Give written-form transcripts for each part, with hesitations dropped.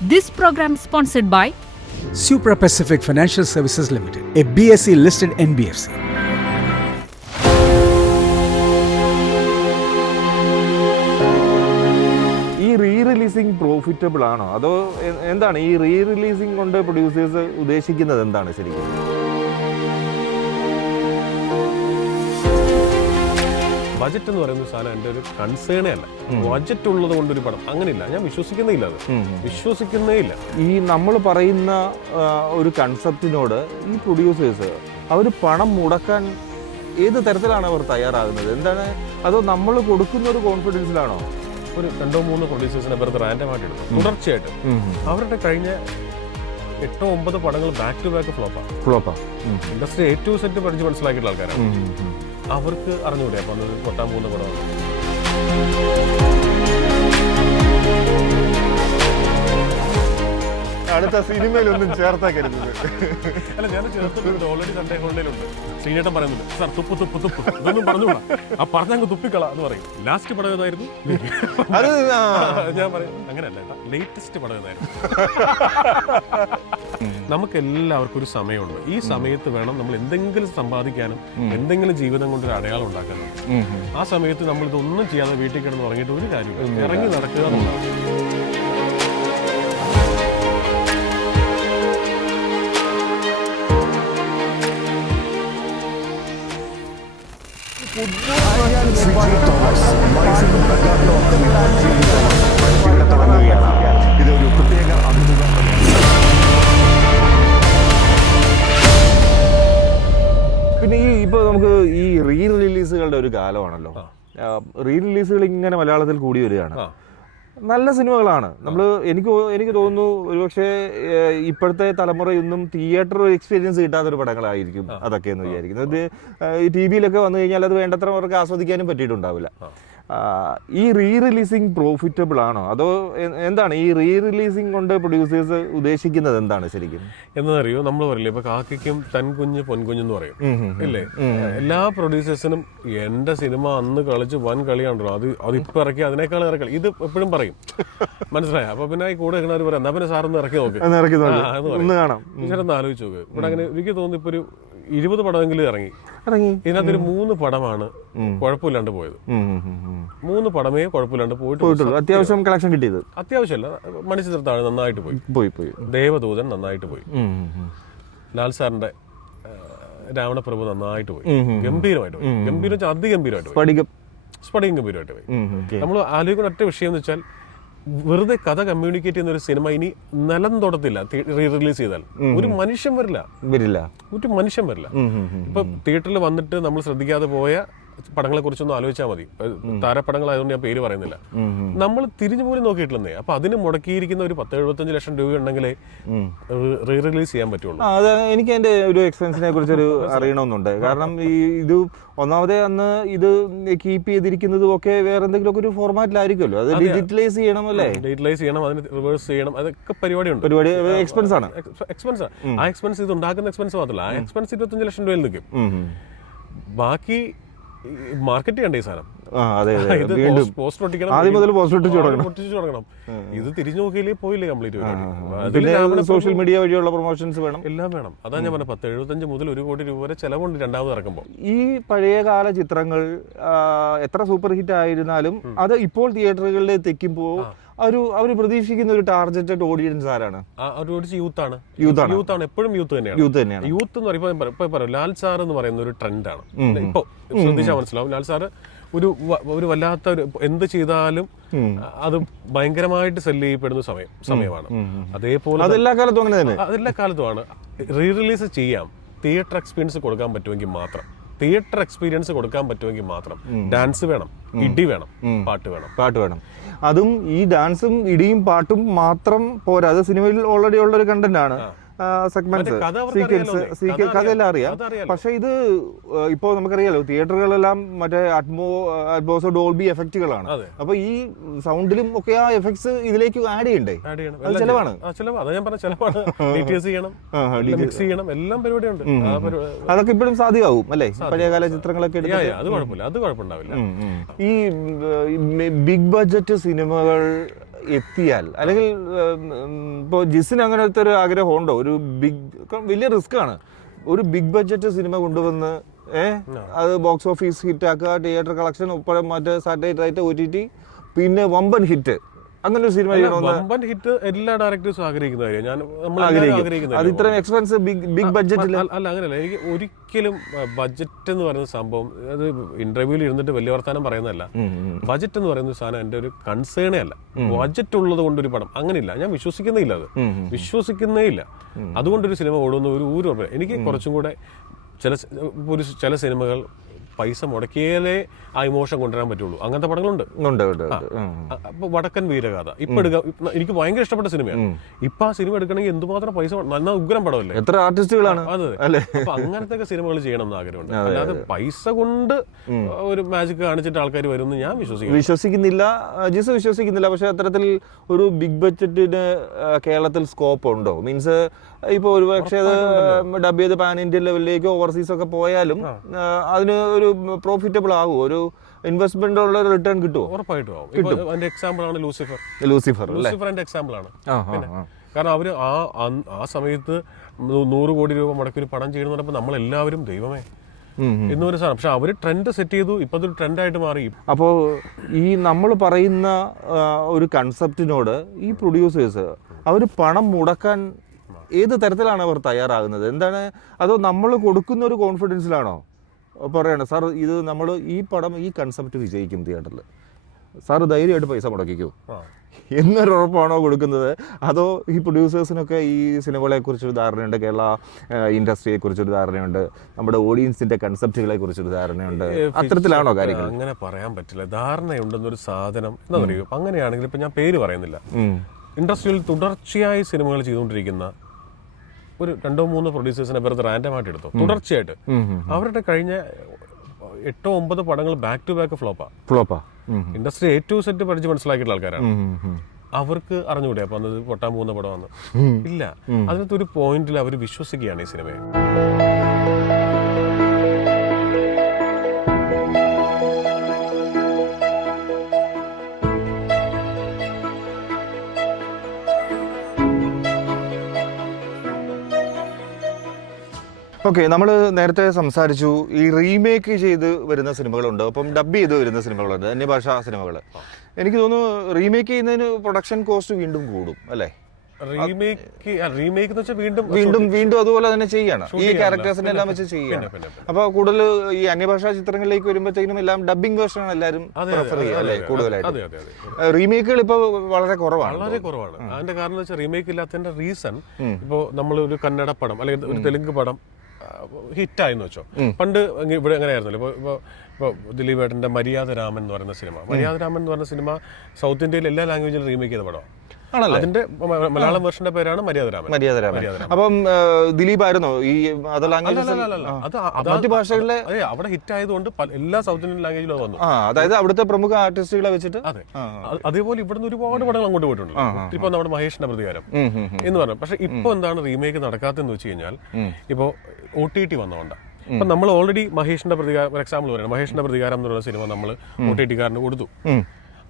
This program is sponsored by Supra Pacific Financial Services Limited, a BSE listed NBFC. ഈ re-releasing profitable ആണോ അതോ എന്താണ് ഈ re-releasing കൊണ്ട് പ്രൊഡ്യൂസേഴ്സ് ഉദ്ദേശിക്കുന്നത് എന്താണ് ശരിക്കും? ബജറ്റ് എന്ന് പറയുന്ന സാധനം എൻ്റെ ഒരു കൺസേണേ അല്ല. ബജറ്റ് ഉള്ളത് കൊണ്ടൊരു പടം അങ്ങനെയില്ല. ഞാൻ വിശ്വസിക്കുന്നേ ഇല്ല, അത് വിശ്വസിക്കുന്നേ ഇല്ല. ഈ നമ്മൾ പറയുന്ന ഒരു കൺസെപ്റ്റിനോട് ഈ പ്രൊഡ്യൂസേഴ്സ് അവർ പണം മുടക്കാൻ ഏത് തരത്തിലാണ് അവർ തയ്യാറാകുന്നത്? എന്താണ്, അതോ നമ്മൾ കൊടുക്കുന്ന ഒരു കോൺഫിഡൻസിലാണോ? ഒരു 2-3 പ്രൊഡ്യൂസേഴ്സിനെ വെറുതെ റാൻഡമായിട്ട് എടുക്കും തുടർച്ചയായിട്ട്. അവരുടെ കഴിഞ്ഞ 8-9 പടങ്ങൾ ബാക്ക് ടു ബാക്ക് ഫ്ലോപ്പാണ്. ഇൻഡസ്ട്രി A to Z പഠിച്ച് മനസ്സിലാക്കിയിട്ടുള്ള ആൾക്കാരാണ്. അവർക്ക് അറിഞ്ഞൂടെ അപ്പൊ അന്ന് പൊട്ടാൻ പോകുന്ന പടമാണ്. അടുത്ത സിനിമയിലൊന്നും ചേർത്താക്കരുത്. അല്ല, ഞാൻ ചേർത്തിട്ടുണ്ട്. Already Sunday ഹോളിഡേയിലുണ്ട്. ശ്രീനേട്ടൻ പറയുന്നുണ്ട്, സാർ തുപ്പ് തുപ്പ് തുപ്പ് ഇതൊന്നും പറഞ്ഞുകൂടാ, ആ പറഞ്ഞങ്ങ് തുപ്പിക്കള എന്ന് പറയും. ലാസ്റ്റ് പടം ഏതായിരുന്നു? ഞാൻ പറയും അങ്ങനെയല്ല, ലേറ്റസ്റ്റ് പടം ഏതായിരുന്നു? നമുക്ക് എല്ലാവർക്കും ഒരു സമയമുണ്ട്. ഈ സമയത്ത് വേണം നമ്മൾ എന്തെങ്കിലും സമ്പാദിക്കാനും എന്തെങ്കിലും ജീവിതം കൊണ്ട് ഒരു അടയാളം ഉണ്ടാക്കാനും. ആ സമയത്ത് നമ്മൾ ഇതൊന്നും ചെയ്യാതെ വീട്ടിൽ കിടന്ന് ഉറങ്ങിയിട്ട് ഒരു കാര്യമില്ല. ഇറങ്ങി നടക്കുക എന്നുള്ളതാണ്. ഇതൊരു പ്രത്യേക പിന്നെ ഇപ്പോൾ നമുക്ക് ഈ റീ-റിലീസുകളുടെ ഒരു കാലമാണല്ലോ. റീ-റിലീസുകൾ ഇങ്ങനെ മലയാളത്തിൽ കൂടി വരികയാണ്. നല്ല സിനിമകളാണ്. എനിക്ക് തോന്നുന്നു ഒരുപക്ഷെ ഇപ്പോഴത്തെ തലമുറയൊന്നും തിയേറ്റർ എക്സ്പീരിയൻസ് കിട്ടാത്തൊരു പടങ്ങളായിരിക്കും അതൊക്കെ എന്ന് വിചാരിക്കുന്നത്. ഈ TV-യിലൊക്കെ വന്നു കഴിഞ്ഞാൽ അത് വേണ്ടത്ര അവർക്ക് ആസ്വദിക്കാനും പറ്റിയിട്ടുണ്ടാവില്ല. ഈ റീ-റിലീസിംഗ് പ്രോഫിറ്റബിൾ ആണോ അതോ എന്താണ് ഈ റീ-റിലീസിംഗ് കൊണ്ട് പ്രൊഡ്യൂസേഴ്സ് ഉദ്ദേശിക്കുന്നത് എന്താണ് ശരിക്കും? എന്നറിയോ, നമ്മൾ പറയില്ലേ ഇപ്പൊ കാക്കയ്ക്കും തൻകുഞ്ഞ് പൊൻകുഞ്ഞെന്ന് പറയും ഇല്ലേ? എല്ലാ പ്രൊഡ്യൂസേഴ്സിനും എന്റെ സിനിമ അന്ന് കളിച്ച് വൻ കളിയാണല്ലോ, അത് ഇപ്പൊ ഇറക്കി അതിനേക്കാൾ ഇറക്കി, ഇത് എപ്പോഴും പറയും. മനസ്സിലായോ? അപ്പൊ പിന്നെ കൂടെ ഇരിക്കുന്നവർ പറയാം, എന്നാ പിന്നെ സാറൊന്ന് ഇറക്കി നോക്ക്, ചേട്ടൻ ആലോചിച്ച് നോക്ക്. ഇവിടെ അങ്ങനെ എനിക്ക് തോന്നുന്നു ഇപ്പൊ ഒരു 20 പടമെങ്കിലും ഇറങ്ങി. ഇതിനകത്തൊരു 3 പടമാണ് കുഴപ്പമില്ലാണ്ട് പോയത്. 3 പടമേ കുഴപ്പമില്ലാണ്ട് പോയിട്ട് അത്യാവശ്യം കളക്ഷൻ കിട്ടിയത്. അത്യാവശ്യമല്ല, മണിച്ചിത്രത്താഴ് നന്നായിട്ട് പോയി, ദേവദൂതൻ നന്നായിട്ട് പോയി, ലാൽ സാറിന്റെ രാവണപ്രഭു നന്നായിട്ട് പോയി, ഗംഭീരമായിട്ട് പോയി. ഗംഭീരം അതിഗംഭീരമായിട്ട് പോയി. സ്ഫടികം ഗംഭീരമായിട്ട് പോയി. നമ്മൾ ആലോചിക്കുന്ന ഒറ്റ വിഷയം എന്ന് വെച്ചാൽ, വെറുതെ കഥ കമ്മ്യൂണിക്കേറ്റ് ചെയ്യുന്ന ഒരു സിനിമ ഇനി നിലം തൊടത്തില്ല. റീ-റിലീസ് ചെയ്താൽ ഒരു മനുഷ്യൻ വരില്ല. ഒരു മനുഷ്യൻ വരില്ല. ഇപ്പൊ തിയേറ്ററിൽ വന്നിട്ട് നമ്മൾ ശ്രദ്ധിക്കാതെ പോയ പടങ്ങളെ കുറിച്ചൊന്നും ആലോചിച്ചാൽ മതി. താരപ്പടങ്ങളായതുകൊണ്ട് ഞാൻ പേര് പറയുന്നില്ല. നമ്മൾ തിരിഞ്ഞു പോലും നോക്കിയിട്ടില്ലെന്നേ. അപ്പൊ അതിന് മുടക്കിയിരിക്കുന്ന ഒരു 10-75 ലക്ഷം രൂപ ഉണ്ടെങ്കിലേ റീ-റിലീസ് ചെയ്യാൻ പറ്റുള്ളൂ. എനിക്ക് അതിന്റെ ഒരു എക്സ്പെൻസിനെ കുറിച്ചൊരു അറിയണമെന്നുണ്ട്. കാരണം ഇത് ഒന്നാമതേ അന്ന് ഇത് കീപ്പ് ചെയ്തിരിക്കുന്നതും ഒക്കെ വേറെ എന്തെങ്കിലും ഒക്കെ ഒരു ഫോർമാറ്റിലായിരിക്കുമല്ലോ. അത് ഡിജിറ്റലൈസ് ചെയ്യണം അല്ലേ? ഡിജിറ്റലൈസ് ചെയ്യണം, അതിന് റിവേഴ്സ് ചെയ്യണം, അതൊക്കെ പരിപാടി എക്സ്പെൻസ് ആണ്. ആ എക്സ്പെൻസ് ഇത് ഉണ്ടാക്കുന്ന എക്സ്പെൻസ് മാത്രമല്ല, ആ എക്സ്പെൻസ് 25 ലക്ഷം രൂപയിൽ നിൽക്കും. ബാക്കി മാർക്കറ്റ് ചെയ്യണ്ടേ ഈ സാധനം. ഇത് തിരിഞ്ഞു നോക്കിയില്ലേ പോയില്ലേ കംപ്ലീറ്റ്. സോഷ്യൽ മീഡിയ വഴിയുള്ള പ്രൊമോഷൻസ് വേണം, എല്ലാം വേണം. അതാ ഞാൻ പറഞ്ഞ 75 മുതൽ 1 കോടി രൂപ വരെ ചെലവുണ്ട് രണ്ടാമത് ഇറക്കുമ്പോൾ. ഈ പഴയകാല ചിത്രങ്ങൾ എത്ര സൂപ്പർ ഹിറ്റ് ആയിരുന്നാലും അത് ഇപ്പോൾ തിയേറ്ററുകളിലേക്ക് എത്തുമ്പോൾ അവർ പ്രതീക്ഷിക്കുന്ന ഒരു ടാർഗറ്റഡ് ഓഡിയൻസ് ആരാണ്? യൂത്താണ്. എപ്പോഴും യൂത്ത് തന്നെയാണ്. യൂത്ത് എന്ന് പറയുമ്പോൾ ഇപ്പൊ പറയാം, ലാൽ സാർ എന്ന് പറയുന്ന ഒരു ട്രെൻഡാണ്. ഇപ്പൊ ശ്രദ്ധിച്ചാൽ മനസ്സിലാവും, ലാൽ സാറ് ഒരു വല്ലാത്ത ഒരു എന്ത് ചെയ്താലും അത് ഭയങ്കരമായിട്ട് സെല്ല് ചെയ്യപ്പെടുന്ന സമയമാണ്. അതേപോലെ അതെല്ലാ കാലത്തുമാണ്. റീ-റിലീസ് ചെയ്യാം, തിയേറ്റർ എക്സ്പീരിയൻസ് കൊടുക്കാൻ പറ്റുമെങ്കിൽ മാത്രം. ഡാൻസ് വേണം, ഇടി വേണം, പാട്ട് വേണം. അതും ഈ ഡാൻസും ഇടിയും പാട്ടും മാത്രം പോരാ. അത് സിനിമയിൽ ഓൾറെഡി ഉള്ളൊരു കണ്ടന്റ് ആണ്. സെഗ്മെന്റ്സ്, സീക്വൻസ്, കഥയെല്ലാം അറിയാം. പക്ഷെ ഇത് ഇപ്പോൾ നമുക്കറിയാലോ, തിയേറ്ററുകളെല്ലാം മറ്റേ അറ്റ്മോസ് ഡോൾബി എഫക്റ്റുകളാണ്. അപ്പൊ ഈ സൗണ്ടിലും ഒക്കെ ആ എഫക്ട്സ് ഇതിലേക്ക് ആഡ് ചെയ്യണ്ടേ? അത് ചെലവാണ്. എല്ലാം പരിപാടിയുണ്ട്. അതൊക്കെ ഇപ്പോഴും സാധ്യമാവും അല്ലേ? പഴയകാല ചിത്രങ്ങളൊക്കെ അത് കുഴപ്പമില്ല. ഈ ബിഗ് ബഡ്ജറ്റ് സിനിമകൾ എത്തിയാൽ, അല്ലെങ്കിൽ ഇപ്പോൾ ജിസിന് അങ്ങനത്തെ ഒരു ആഗ്രഹം ഉണ്ടോ? ഒരു വലിയ റിസ്ക് ആണ് ഒരു ബിഗ് ബഡ്ജറ്റ് സിനിമ കൊണ്ടുവന്ന് അത് ബോക്സ് ഓഫീസ് ഹിറ്റ് ആക്കുക, തിയേറ്റർ കളക്ഷൻ ഉൾപ്പെടെ മറ്റേ സാറ്റലൈറ്റ് റൈറ്റ് OTT, പിന്നെ വമ്പൻ ഹിറ്റ്, അങ്ങനെ ഒരു സിനിമ വമ്പൻ ഹിറ്റ് എല്ലാ ഡയറക്ടേഴ്സും ആഗ്രഹിക്കുന്ന കാര്യം. അത് ഇത്രയും എക്സ്പെൻസ് ബിഗ് ബഡ്ജറ്റിൽ അല്ല, അങ്ങനെയല്ല. എനിക്ക് ഒരിക്കലും ബഡ്ജറ്റ് എന്ന് പറയുന്ന സംഭവം, അത് ഇന്റർവ്യൂവിൽ ഇരുന്നിട്ട് വലിയ വർത്താനം പറയുന്നതല്ല. ബഡ്ജറ്റ് എന്ന് പറയുന്ന സാധനം എൻ്റെ ഒരു കൺസേണേ അല്ല. ബഡ്ജറ്റ് ഉള്ളത് കൊണ്ടൊരു പടം അങ്ങനെയില്ല, ഞാൻ വിശ്വസിക്കുന്നേ ഇല്ല. അത് വിശ്വസിക്കുന്നേ ഇല്ല. അതുകൊണ്ടൊരു സിനിമ ഓടുന്ന ഒരു ഊര് എനിക്ക് കുറച്ചും കൂടെ ചില സിനിമകൾ പൈസ മുടക്കിയാലേ ആ ഇമോഷൻ കൊണ്ടുവരാൻ പറ്റുള്ളൂ. അങ്ങനത്തെ പടങ്ങളുണ്ട്. അപ്പൊ വടക്കൻ വീരഗാഥ ഇപ്പൊ എടുക്കാം, എനിക്ക് ഭയങ്കര ഇഷ്ടപ്പെട്ട സിനിമയാണ്. ഇപ്പൊ ആ സിനിമ എടുക്കണമെങ്കിൽ എന്തുമാത്രം പൈസ, നല്ല ഉഗ്രം പടമല്ലേ, എത്ര ആർട്ടിസ്റ്റുകളാണ്. അതെ, അപ്പൊ അങ്ങനത്തെ സിനിമകൾ ചെയ്യണം എന്ന് ആഗ്രഹമുണ്ട്. അല്ലാതെ പൈസ കൊണ്ട് ഒരു മാജിക് കാണിച്ചിട്ട് ആൾക്കാർ വരുമെന്ന് ഞാൻ വിശ്വസിക്കുന്നില്ല. ജിസ് വിശ്വസിക്കുന്നില്ല. പക്ഷെ അത്തരത്തിൽ ഒരു ബിഗ് ബഡ്ജറ്റിന് കേരളത്തിൽ സ്കോപ്പ് ഉണ്ടോ? മീൻസ് ഇപ്പൊ ഒരുപക്ഷെ അത് ഡബ് ചെയ്ത് പാൻ ഇന്ത്യൻ ലെവലിലേക്കോ ഓവർസീസ് ഒക്കെ പോയാലും അതിന് ഒരു പ്രോഫിറ്റബിൾ ആകുമോ? ഒരു ഇൻവെസ്റ്റ്മെന്റ് ഉള്ള റിട്ടേൺ കിട്ടുമോ? ഉറപ്പായിട്ടും ആവും. അതിന്റെ എക്സാമ്പിൾ ആണ് ലൂസിഫർ എന്റെ എക്സാമ്പിൾ ആണ്. കാരണം അവര് ആ സമയത്ത് 100 കോടി രൂപ മുടക്കി ഒരു പടം ചെയ്യണമെന്ന് പറഞ്ഞപ്പോൾ നമ്മളെല്ലാവരും ദൈവമേ എന്നൊരു സാധനം. പക്ഷെ അവര് ട്രെൻഡ് സെറ്റ് ചെയ്തു, ഇപ്പൊ അതൊരു ട്രെൻഡായിട്ട് മാറി. അപ്പോൾ ഈ നമ്മൾ പറയുന്ന ഒരു കൺസെപ്റ്റിനോട് ഈ പ്രൊഡ്യൂസേഴ്സ് അവർ പണം മുടക്കാൻ ഏത് തരത്തിലാണ് അവർ തയ്യാറാകുന്നത്? എന്താണ്? അതോ നമ്മൾ കൊടുക്കുന്ന ഒരു കോൺഫിഡൻസിലാണോ പറയണേ സാർ ഇത് നമ്മൾ ഈ പടം ഈ കൺസെപ്റ്റ് വിജയിക്കും തിയേറ്ററിൽ, സാറ് ധൈര്യമായിട്ട് പൈസ മുടക്കിക്കൂ എന്നൊരു ഉറപ്പാണോ കൊടുക്കുന്നത്? അതോ ഈ പ്രൊഡ്യൂസേഴ്സിനൊക്കെ ഈ സിനിമകളെ കുറിച്ചൊരു ധാരണയുണ്ട്, കേരള ഇൻഡസ്ട്രിയെ കുറിച്ചൊരു ധാരണയുണ്ട്, നമ്മുടെ ഓഡിയൻസിന്റെ കൺസെപ്റ്റുകളെ കുറിച്ചൊരു ധാരണയുണ്ട്, അത്തരത്തിലാണോ കാര്യങ്ങൾ? അങ്ങനെ പറയാൻ പറ്റില്ല. ധാരണയുണ്ടെന്നൊരു സാധനം എന്താ പറയുക. അങ്ങനെയാണെങ്കിൽ ഇപ്പൊ ഞാൻ പേര് പറയുന്നില്ല, ഇൻഡസ്ട്രിയിൽ തുടർച്ചയായി സിനിമകൾ ചെയ്തുകൊണ്ടിരിക്കുന്ന ഒരു 2-3 പ്രൊഡ്യൂസേഴ്സിനെ വെറുതെ റാൻഡമായിട്ട് എടുത്തു. തുടർച്ചയായിട്ട് അവരുടെ കഴിഞ്ഞ 8-9 പടങ്ങൾ ബാക്ക് ടു ബാക്ക് ഫ്ലോപ്പാ. ഇൻഡസ്ട്രി ഏറ്റവും സെറ്റ് പഠിച്ച് മനസ്സിലാക്കിയിട്ടുള്ള ആൾക്കാരാണ്. അവർക്ക് അറിഞ്ഞുകൂടെ അപ്പൊ അന്നത് പൊട്ടാൻ പോകുന്ന പടമാണ്? ഇല്ല. അതിനകത്ത് ഒരു പോയിന്റിൽ അവർ വിശ്വസിക്കുകയാണ് ഈ സിനിമയെ. ഓക്കെ, നമ്മൾ നേരത്തെ സംസാരിച്ചു ഈ റീമേക്ക് ചെയ്ത് വരുന്ന സിനിമകളുണ്ട്, അപ്പം ഡബ് ചെയ്ത് വരുന്ന സിനിമകളുണ്ട്, അന്യഭാഷാ സിനിമകൾ. എനിക്ക് തോന്നുന്നു റീമേക്ക് ചെയ്യുന്നതിന് പ്രൊഡക്ഷൻ കോസ്റ്റ് വീണ്ടും കൂടും അല്ലേ? റീമേക്ക് വീണ്ടും അതുപോലെ തന്നെ ചെയ്യാണ്, ഈ ക്യാരക്ടേഴ്സിനെ എല്ലാം വെച്ച് ചെയ്യാണ്. അപ്പൊ കൂടുതൽ ഈ അന്യഭാഷാ ചിത്രങ്ങളിലേക്ക് വരുമ്പോഴത്തേക്കും എല്ലാം ഡബിംഗ് വേർഷനാണ് എല്ലാവരും പ്രിഫർ ചെയ്യുക അല്ലേ കൂടുതലായിട്ട്. റീമേക്കുകൾ ഇപ്പൊ വളരെ കുറവാണ്. അതിന്റെ കാരണം എന്ന് വെച്ചാൽ റീമേക്ക് ഇല്ലാത്തതിന്റെ റീസൺ, ഇപ്പോ നമ്മൾ ഒരു കന്നഡ പടം അല്ലെങ്കിൽ ഒരു തെലുങ്ക് പടം ഹിറ്റായെന്ന് വെച്ചോ. പണ്ട് ഇവിടെ എങ്ങനെ ആയിരുന്നല്ലോ, ഇപ്പോൾ ദിലീപ് ഏട്ടന്റെ മര്യാദ രാമൻ എന്ന് പറയുന്ന സിനിമ സൗത്ത് ഇന്ത്യയിൽ എല്ലാ ലാംഗ്വേജിലും റീമേക്ക് ചെയ്ത പടമാണ്. അതിന്റെ മലയാളം വെർഷന്റെ പേരാണ് മര്യാദരാമൻ. അപ്പം ദിലീപ് ആയിരുന്നോ ഈ മറ്റു ഭാഷകളിലെ? അവിടെ ഹിറ്റ് ആയതുകൊണ്ട് എല്ലാ സൗത്ത് ഇന്ത്യൻ ലാംഗ്വേജിലും വന്നു. അതായത് അവിടുത്തെ പ്രമുഖ ആർട്ടിസ്റ്റുകളെ വെച്ചിട്ട്. അതെ, അതേപോലെ ഇവിടുന്ന് ഒരുപാട് പടങ്ങൾ അങ്ങോട്ട് പോയിട്ടുണ്ട്. ഇപ്പൊ നമ്മുടെ മഹേഷിന്റെ പ്രതികാരം എന്ന് പറഞ്ഞു. പക്ഷെ ഇപ്പൊ എന്താണ് റീമേക്ക് നടക്കാത്തെന്ന് വെച്ച് കഴിഞ്ഞാൽ, ഇപ്പോ OTT വന്നോണ്ട. അപ്പൊ നമ്മൾ ഓൾറെഡി മഹേഷിന്റെ പ്രതികാരം, ഫോർ എക്സാമ്പിൾ പറയുന്നത്, മഹേഷിന്റെ പ്രതികാരം എന്ന് പറയുന്ന സിനിമ നമ്മൾ OTT-കാരന് കൊടുത്തു.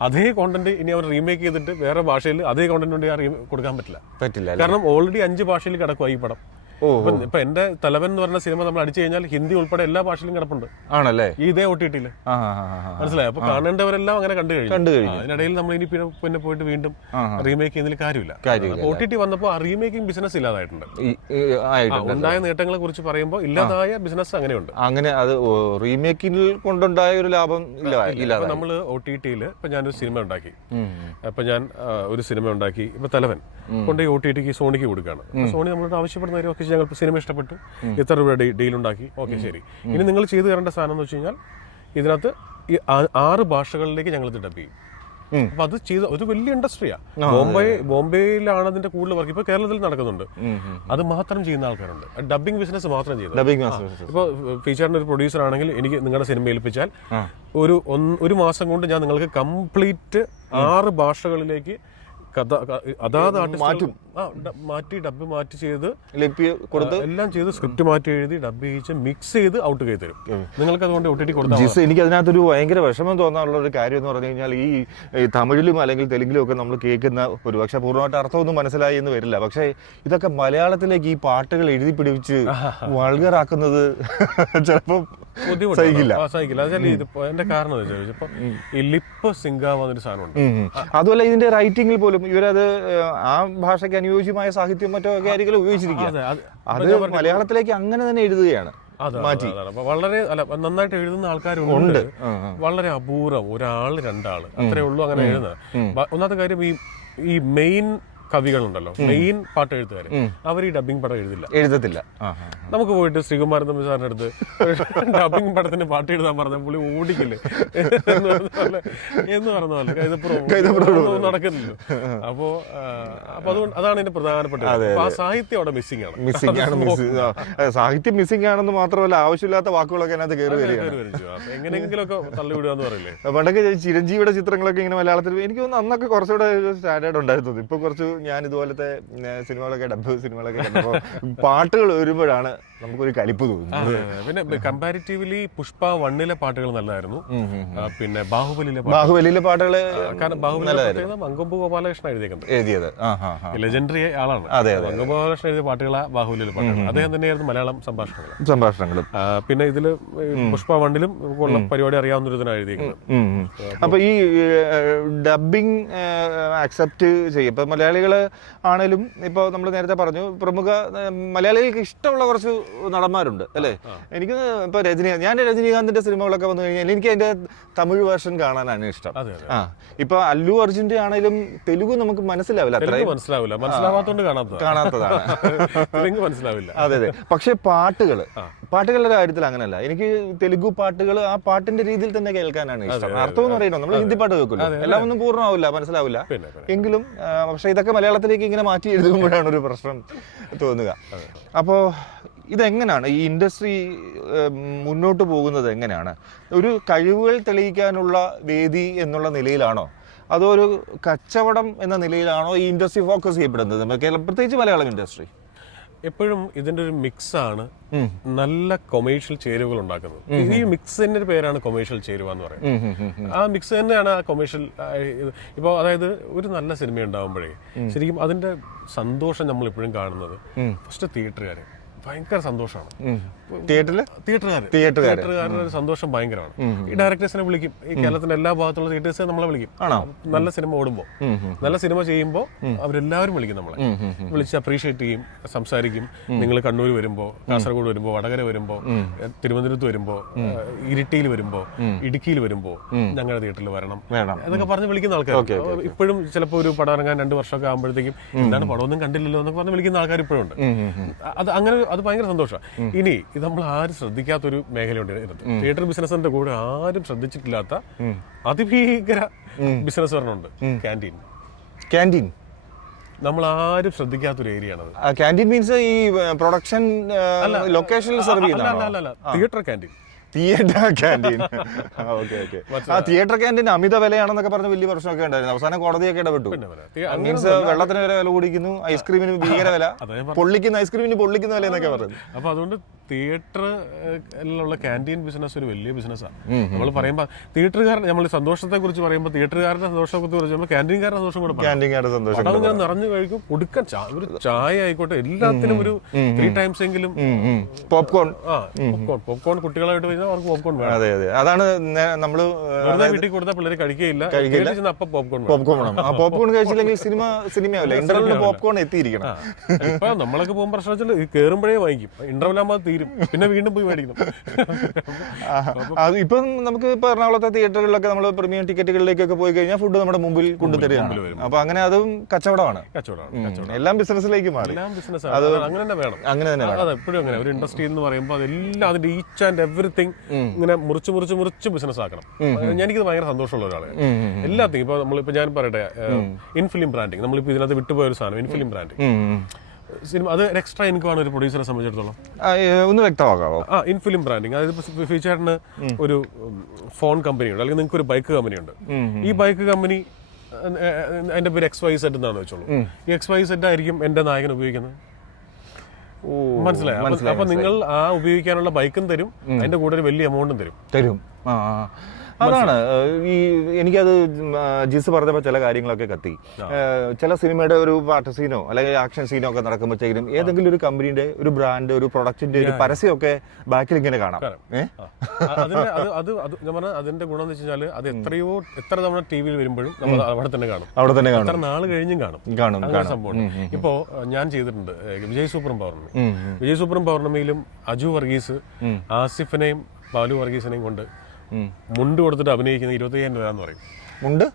അതേ കോണ്ടന്റ് ഇനി അവർ റീമേക്ക് ചെയ്തിട്ട് വേറെ ഭാഷയിൽ അതേ കോണ്ടന്റ് കൊണ്ട് കൊടുക്കാൻ പറ്റില്ല. കാരണം ഓൾറെഡി 5 ഭാഷയിൽ കിടക്കുക ഈ പടം. ഇപ്പൊ എന്റെ തലവൻ എന്ന് പറഞ്ഞ സിനിമ നമ്മൾ അടിച്ചു കഴിഞ്ഞാൽ ഹിന്ദി ഉൾപ്പെടെ എല്ലാ ഭാഷയിലും കിടപ്പുണ്ട്. ആണല്ലേ? ഇതേ OTT-ല്. മനസ്സിലായി? അപ്പൊ കാണേണ്ടവരെല്ലാം അങ്ങനെ കണ്ടു കഴിഞ്ഞു. അതിനിടയിൽ നമ്മൾ ഇനി പിന്നെ പോയിട്ട് വീണ്ടും റീമേക്ക് ചെയ്യുന്നതിൽ കാര്യമില്ല. OTT വന്നപ്പോൾ ആ റീമേക്കിംഗ് ബിസിനസ് ഇല്ലാതായിട്ടുണ്ട്. ഉണ്ടായ നേട്ടങ്ങളെ കുറിച്ച് പറയുമ്പോൾ ഇല്ലാതായ ബിസിനസ് അങ്ങനെയുണ്ട്. അങ്ങനെ അത് റീമേക്കിൽ കൊണ്ടുണ്ടായ ഒരു ലാഭം ഇല്ല. നമ്മൾ OTT-ല് ഇപ്പൊ ഞാനൊരു സിനിമ ഉണ്ടാക്കി. ഇപ്പൊ തലവൻ കൊണ്ട് OTT-ക്ക് സോണിക്ക് കൊടുക്കുകയാണ്. സോണി നമ്മളോട് ആവശ്യപ്പെടുന്ന ഞങ്ങൾ സിനിമ ഇഷ്ടപ്പെട്ടു, ഇത്ര രൂപ ഡീൽ ഉണ്ടാക്കി, ഓക്കെ ശരി, ഇനി നിങ്ങൾ ചെയ്തു തരേണ്ട സാധനം എന്ന് വെച്ച് കഴിഞ്ഞാൽ ഇതിനകത്ത് ഈ 6 ഭാഷകളിലേക്ക് ഞങ്ങൾ ഇത് ഡബ് ചെയ്യും. അപ്പൊ അത് ചെയ്ത് ഒരു വലിയ ഇൻഡസ്ട്രിയാണ്. ബോംബെയിലാണ് അതിന്റെ കൂടുതൽ വർക്ക്. ഇപ്പൊ കേരളത്തിൽ നടക്കുന്നുണ്ട്. അത് മാത്രം ചെയ്യുന്ന ആൾക്കാരുണ്ട്, ഡബിംഗ് ബിസിനസ് മാത്രം ചെയ്യുന്നത്. ഇപ്പൊ ഫീച്ചറിന്റെ ഒരു പ്രൊഡ്യൂസർ ആണെങ്കിൽ എനിക്ക് നിങ്ങളുടെ സിനിമ ഏൽപ്പിച്ചാൽ ഒരു മാസം കൊണ്ട് ഞാൻ നിങ്ങൾക്ക് കംപ്ലീറ്റ് 6 ഭാഷകളിലേക്ക് അതാത് ആർട്ടിസ്റ്റ് മാറ്റി ഡബ് മാറ്റി ചെയ്ത് എല്ലാം ചെയ്ത് സ്ക്രിപ്റ്റ് മാറ്റി എഴുതി ഡബ് ചെയ്യിച്ച് മിക്സ് ചെയ്ത് ഔട്ട് ചെയ്ത് തരും. നിങ്ങൾക്ക് അതുകൊണ്ട് OTT കൊടുത്താൽ എനിക്ക് അതിനകത്തൊരു ഭയങ്കര വിഷമം തോന്നാനുള്ള ഒരു കാര്യം എന്ന് പറഞ്ഞു കഴിഞ്ഞാൽ ഈ തമിഴിലും അല്ലെങ്കിൽ തെലുങ്കിലും ഒക്കെ നമ്മൾ കേൾക്കുന്ന ഒരുപക്ഷെ പൂർണ്ണമായിട്ട് അർത്ഥമൊന്നും മനസ്സിലായി എന്ന് വരില്ല. പക്ഷേ ഇതൊക്കെ മലയാളത്തിലേക്ക് ഈ പാട്ടുകൾ എഴുതി പിടിപ്പിച്ച് വൾഗറാക്കുന്നത് ചിലപ്പോൾ സഹിക്കില്ല. എന്റെ കാരണം ഈ ലിപ്പ് സിങ്ക് ആവുന്നൊരു സാധനമുണ്ട്. അതുമല്ല ഇതിന്റെ റൈറ്റിംഗിൽ പോലും ഇവരത് ആ ഭാഷയ്ക്ക് അനുയോജ്യമായ സാഹിത്യം മറ്റോ ഒക്കെ ആയിരിക്കും ഉപയോഗിച്ചിരിക്കുക. അത് മലയാളത്തിലേക്ക് അങ്ങനെ തന്നെ എഴുതുകയാണ്. വളരെ നന്നായിട്ട് എഴുതുന്ന ആൾക്കാരുണ്ട്. വളരെ അപൂർവം, ഒരാൾ രണ്ടാള് അത്രേ ഉള്ളൂ അങ്ങനെ എഴുതുന്നത്. ഒന്നാമത്തെ കാര്യം ഈ മെയിൻ കവികളുണ്ടല്ലോ, മെയിൻ പാട്ട് എഴുത്തുകാർ, അവർ ഈ ഡബിങ് പടം എഴുതത്തില്ല. നമുക്ക് പോയിട്ട് ശ്രീകുമാരൻ തമ്പി സാറിന്റെ അടുത്ത് ഡബിങ് പടത്തിന് പാട്ട് എഴുതാൻ പറഞ്ഞ പുള്ളി ഓടിക്കില്ലേ എന്ന് പറഞ്ഞ പോലെ കൈതപ്പുറം നടക്കുന്നില്ല. അപ്പൊ അതുകൊണ്ട് അതാണ് ഇതിന്റെ പ്രധാനപ്പെട്ട ആ സാഹിത്യം അവിടെ മിസ്സിംഗ് ആണ്. സാഹിത്യം മിസ്സിംഗ് ആണെന്ന് മാത്രമല്ല ആവശ്യമില്ലാത്ത വാക്കുകളൊക്കെ അതിനകത്ത് കയറി വരികയാണ്. എങ്ങനെയെങ്കിലും ഒക്കെ തള്ളിവിടുക എന്ന് പറയില്ലേ. പണ്ടൊക്കെ ചിരഞ്ജീവിയുടെ ചിത്രങ്ങളൊക്കെ ഇങ്ങനെ മലയാളത്തിൽ എനിക്ക് തോന്നുന്നു അന്നൊക്കെ കുറച്ചുകൂടെ സ്റ്റാൻഡേർഡ് ഉണ്ടായിരുന്നത്. ഇപ്പൊ കുറച്ച് ഞാൻ ഇതുപോലത്തെ സിനിമകളൊക്കെ ഡബ് സിനിമകളൊക്കെ കണ്ടപ്പോൾ പാട്ടുകൾ വരുമ്പോഴാണ് നമുക്കൊരു കലിപ്പ് തോന്നുന്നത്. പിന്നെ കമ്പാരിറ്റീവ്ലി പുഷ്പ 1 പാട്ടുകൾ നല്ലതായിരുന്നു. പിന്നെ ബാഹുബലിയിലെ പാട്ടുകൾ മങ്കൊമ്പ് ഗോപാലകൃഷ്ണൻ എഴുതിയത് ലെജൻഡറി ആളാണ്. മങ്കൊമ്പ് ഗോപാലകൃഷ്ണൻ എഴുതിയ പാട്ടുകളാ ബാഹുബലിയിലെ പാട്ടുകൾ. അദ്ദേഹം തന്നെയായിരുന്നു മലയാളം സംഭാഷണങ്ങളും. പിന്നെ ഇതില് പുഷ്പ 1 ഉള്ള പരിപാടി അറിയാവുന്നൊരുതിനാണ് എഴുതിയിരിക്കുന്നത്. അപ്പൊ ഈ ഡബിങ് അക്സെപ്റ്റ് ചെയ്യും. ഇപ്പൊ മലയാളികൾ ആണേലും ഇപ്പൊ നമ്മൾ നേരത്തെ പറഞ്ഞു പ്രമുഖ മലയാളികൾക്ക് ഇഷ്ടമുള്ള കുറച്ച് നടന്മാരുണ്ട് അല്ലേ. എനിക്ക് ഇപ്പൊ ഞാൻ രജനീകാന്തിന്റെ സിനിമകളൊക്കെ വന്നു കഴിഞ്ഞാൽ എനിക്ക് അതിന്റെ തമിഴ് വേർഷൻ കാണാനാണ് ഇഷ്ടം. ഇപ്പൊ അല്ലു അർജുന്റെ ആണേലും തെലുഗു നമുക്ക് മനസ്സിലാവില്ല, അത്രയും മനസ്സിലാവാത്തോണ്ട് കാണാത്തതാണ്. അതെ. പക്ഷെ പാട്ടുകളുടെ കാര്യത്തിൽ അങ്ങനെയല്ല. എനിക്ക് തെലുഗു പാട്ടുകൾ ആ പാട്ടിന്റെ രീതിയിൽ തന്നെ കേൾക്കാനാണ് ഇഷ്ടം. അർത്ഥം എന്ന് പറയുന്നത് നമ്മൾ ഹിന്ദി പാട്ട് കേൾക്കില്ല, എല്ലാം ഒന്നും പൂർണ്ണമാവില്ല, മനസ്സിലാവില്ല. എങ്കിലും പക്ഷെ ഇതൊക്കെ മലയാളത്തിലേക്ക് ഇങ്ങനെ മാറ്റി എഴുതുമ്പോഴാണ് ഒരു പ്രശ്നം തോന്നുക. അപ്പോൾ ഇതെങ്ങനെയാണ് ഈ ഇൻഡസ്ട്രി മുന്നോട്ട് പോകുന്നത്? എങ്ങനെയാണ് ഒരു കഴിവുകൾ തെളിയിക്കാനുള്ള വേദി എന്നുള്ള നിലയിലാണോ അതോ ഒരു കച്ചവടം എന്ന നിലയിലാണോ ഈ ഇൻഡസ്ട്രി ഫോക്കസ് ചെയ്യപ്പെടുന്നത്, പ്രത്യേകിച്ച് മലയാളം ഇൻഡസ്ട്രി? എപ്പോഴും ഇതിന്റെ ഒരു മിക്സ് ആണ് നല്ല കൊമേഴ്ഷ്യൽ ചേരുവകൾ ഉണ്ടാക്കുന്നത്. ഈ മിക്സിന്റെ പേരാണ് കൊമേഴ്ഷ്യൽ ചേരുവ എന്ന് പറയുന്നത്. ആ മിക്സ് തന്നെയാണ് ആ കൊമേഴ്ഷ്യൽ. ഇപ്പോൾ അതായത് ഒരു നല്ല സിനിമ ഉണ്ടാകുമ്പോഴേ ശരിക്കും അതിന്റെ സന്തോഷം നമ്മൾ എപ്പോഴും കാണുന്നത് ഫസ്റ്റ് തിയേറ്ററുകാര് ഭയങ്കര സന്തോഷമാണ്. തിയേറ്ററുകാരുടെ ഒരു സന്തോഷം ഭയങ്കരമാണ്. ഈ ഡയറക്ടേഴ്സിനെ വിളിക്കും, ഈ കേരളത്തിന്റെ എല്ലാ ഭാഗത്തുള്ള തിയേറ്റേഴ്സിനെ നമ്മളെ വിളിക്കും. നല്ല സിനിമ ഓടുമ്പോൾ, നല്ല സിനിമ ചെയ്യുമ്പോൾ അവരെല്ലാവരും വിളിക്കും, നമ്മളെ വിളിച്ച് അപ്രീഷിയേറ്റ് ചെയ്യും, സംസാരിക്കും. നിങ്ങൾ കണ്ണൂർ വരുമ്പോ, കാസർഗോഡ് വരുമ്പോ, വടകര വരുമ്പോ, തിരുവനന്തപുരത്ത് വരുമ്പോ, ഇരിട്ടിയിൽ വരുമ്പോ, ഇടുക്കിയിൽ വരുമ്പോ ഞങ്ങളുടെ തിയേറ്ററിൽ വരണം എന്നൊക്കെ പറഞ്ഞ് വിളിക്കുന്ന ആൾക്കാർ ഇപ്പോഴും. ചിലപ്പോൾ ഒരു പടം ഇറങ്ങാൻ 2 വർഷമൊക്കെ ആകുമ്പോഴത്തേക്കും എന്താണ് പടമൊന്നും കണ്ടില്ലല്ലോ എന്നൊക്കെ പറഞ്ഞ് വിളിക്കുന്ന ആൾക്കാർ ഇപ്പോഴും ഉണ്ട്. അത് ഭയങ്കര സന്തോഷമാണ്. ഇനി ഇത് നമ്മൾ ആരും ശ്രദ്ധിക്കാത്തൊരു മേഖലയുണ്ട് തിയേറ്റർ ബിസിനസിന്റെ കൂടെ, ആരും ശ്രദ്ധിച്ചിട്ടില്ലാത്ത അതിഭീകര ബിസിനസ് പറഞ്ഞുണ്ട് ക്യാൻറ്റീൻ. നമ്മൾ ആരും ശ്രദ്ധിക്കാത്തൊരു ഏരിയ ആണ്. ക്യാൻറ്റീൻ മീൻസ് ഈ പ്രൊഡക്ഷൻ ലൊക്കേഷനിൽ സെർവ് ചെയ്യുന്ന theatre canteen. Theatre canteen theatre canteen അമിത വിലയാണെന്നൊക്കെ പറഞ്ഞ് വലിയ പ്രശ്നമൊക്കെ ഉണ്ടായിരുന്നു. അവസാനം കോടതിയൊക്കെ ഇടപെട്ടു. മീൻസ് വെള്ളത്തിന് വരെ വില കൂടിക്കുന്നു, ഐസ്ക്രീമിന് ഭീകര വില, ഐസ്ക്രീമിന് പൊള്ളിക്കുന്ന വില എന്നൊക്കെ പറഞ്ഞു. അപ്പൊ അതുകൊണ്ട് തിയേറ്ററിലുള്ള ക്യാൻറ്റീൻ ബിസിനസ് ഒരു വലിയ ബിസിനസ്സാണ്. നമ്മൾ പറയുമ്പോൾ തിയേറ്ററുകാരൻ, നമ്മൾ സന്തോഷത്തെ കുറിച്ച് പറയുമ്പോൾ തിയേറ്ററുകാരുടെ സന്തോഷത്തെ കുറിച്ച് പറയുമ്പോൾ ക്യാൻറ്റീൻകാരുടെ സന്തോഷം കൂടെ നിറഞ്ഞു കഴിക്കും. കൊടുക്കാൻ ഒരു ചായ ആയിക്കോട്ടെ, എല്ലാത്തിനും ഒരു 3 times എങ്കിലും പോപ്കോൺ കുട്ടികളായിട്ട് കഴിഞ്ഞാൽ അവർക്ക് പോപ്കോൺ വേണം. അതെ, അതാണ് നമ്മള് വീട്ടിൽ കൊടുത്താൽ പിള്ളേർ കഴിക്കുകയില്ല. പോപ്കോൺ വേണം. ആ പോപ്കോൺ കഴിച്ചില്ലെങ്കിൽ സിനിമയാവില്ല. ഇന്റർവെല്ലിന് പോപ്കോൺ എത്തിയിരിക്കണം. ഇപ്പൊ നമ്മളൊക്കെ പോകുമ്പോൾ പ്രശ്നം വെച്ചാൽ കയറുമ്പോഴേ വാങ്ങിക്കും, ഇന്റർവെൽ ആകുമ്പോൾ തീരും, പിന്നെ വീണ്ടും പോയി മേടിക്കണം. ഇപ്പം നമുക്ക് ഇപ്പൊ എറണാകുളത്തെ തിയേറ്ററുകളിലൊക്കെ നമ്മൾ പ്രീമിയം ടിക്കറ്റുകളിലേക്കൊക്കെ പോയി കഴിഞ്ഞാൽ ഫുഡ് നമ്മുടെ മുമ്പിൽ കൊണ്ടുതരികയാണ്. അപ്പൊ അങ്ങനെ അതും കച്ചവടമാണ്. എല്ലാം ബിസിനസ്സിലേക്ക് മാറി. അങ്ങനെ തന്നെ വേണം. എപ്പോഴും അങ്ങനെ ഒരു ഇൻഡസ്ട്രി എന്ന് പറയുമ്പോൾ അതെല്ലാം അതിന്റെ ഈച്ച് ആൻഡ് എവറിത്തിങ് ഇങ്ങനെ മുറിച്ച് ബിസിനസ് ആക്കണം. എനിക്കിത് ഭയങ്കര സന്തോഷമുള്ള ഒരാളാണ്. എല്ലാത്തിനും ഇപ്പൊ നമ്മളിപ്പോ ഞാൻ പറയട്ടെ, ഇൻഫിലിം ബ്രാൻഡിങ്, നമ്മളിപ്പോ ഇതിനകത്ത് വിട്ടുപോയ ഒരു സാധനം ഇൻഫിലിം ബ്രാൻഡിങ് സിനിമ. അത് എക്സ്ട്രാ ഇൻകമാണ് ഒരു പ്രൊഡ്യൂസറെ സംബന്ധിച്ചിടത്തോളം. ഒന്ന് വ്യക്തമാക്കാമോ? ഇൻഫിലിം ബ്രാൻഡിങ്, അതായത് ഫീച്ചറിന് ഒരു ഫോൺ കമ്പനിയുണ്ട്, അല്ലെങ്കിൽ നിങ്ങൾക്ക് ഒരു ബൈക്ക് കമ്പനിയുണ്ട്. ഈ ബൈക്ക് കമ്പനി എന്റെ പേര് XYZ എന്നാണ് വെച്ചോളൂ. ഈ XYZ ആയിരിക്കും എന്റെ നായകൻ ഉപയോഗിക്കുന്നത്. മനസ്സിലായോ? അപ്പൊ നിങ്ങൾ ആ ഉപയോഗിക്കാനുള്ള ബൈക്കും തരും, അതിന്റെ കൂടെ ഒരു വലിയ എമൗണ്ടും തരും. അതാണ് ഈ എനിക്കത് ജിസ് പറഞ്ഞപ്പോൾ ചില കാര്യങ്ങളൊക്കെ കത്തി. ചില സിനിമയുടെ ഒരു പാട്ട് സീനോ അല്ലെങ്കിൽ ആക്ഷൻ സീനോ ഒക്കെ നടക്കുമ്പോഴത്തേക്കും ഏതെങ്കിലും ഒരു കമ്പനിയുടെ ഒരു ബ്രാൻഡ് ഒരു പ്രൊഡക്റ്റിന്റെ ഒരു പരസ്യമൊക്കെ ബാക്കിൽ ഇങ്ങനെ കാണാം. അതിന്റെ ഗുണം എന്ന് വെച്ചാൽ അത് എത്ര തവണ ടിവിയിൽ വരുമ്പോഴും നമ്മൾ അവിടെ തന്നെ കാണും. എത്ര നാൾ കഴിഞ്ഞും കാണും. സംഭവം ഇപ്പോ ഞാൻ ചെയ്തിട്ടുണ്ട് വിജയ് സൂപ്പറും പൗർണമിയിലും അജു വർഗീസ് ആസിഫിനെയും ബാലു വർഗീസിനെയും കൊണ്ട് മുണ്ട് കൊടുത്തിട്ട് അഭിനയിക്കുന്ന 25,000 രൂപ എന്ന് പറയും.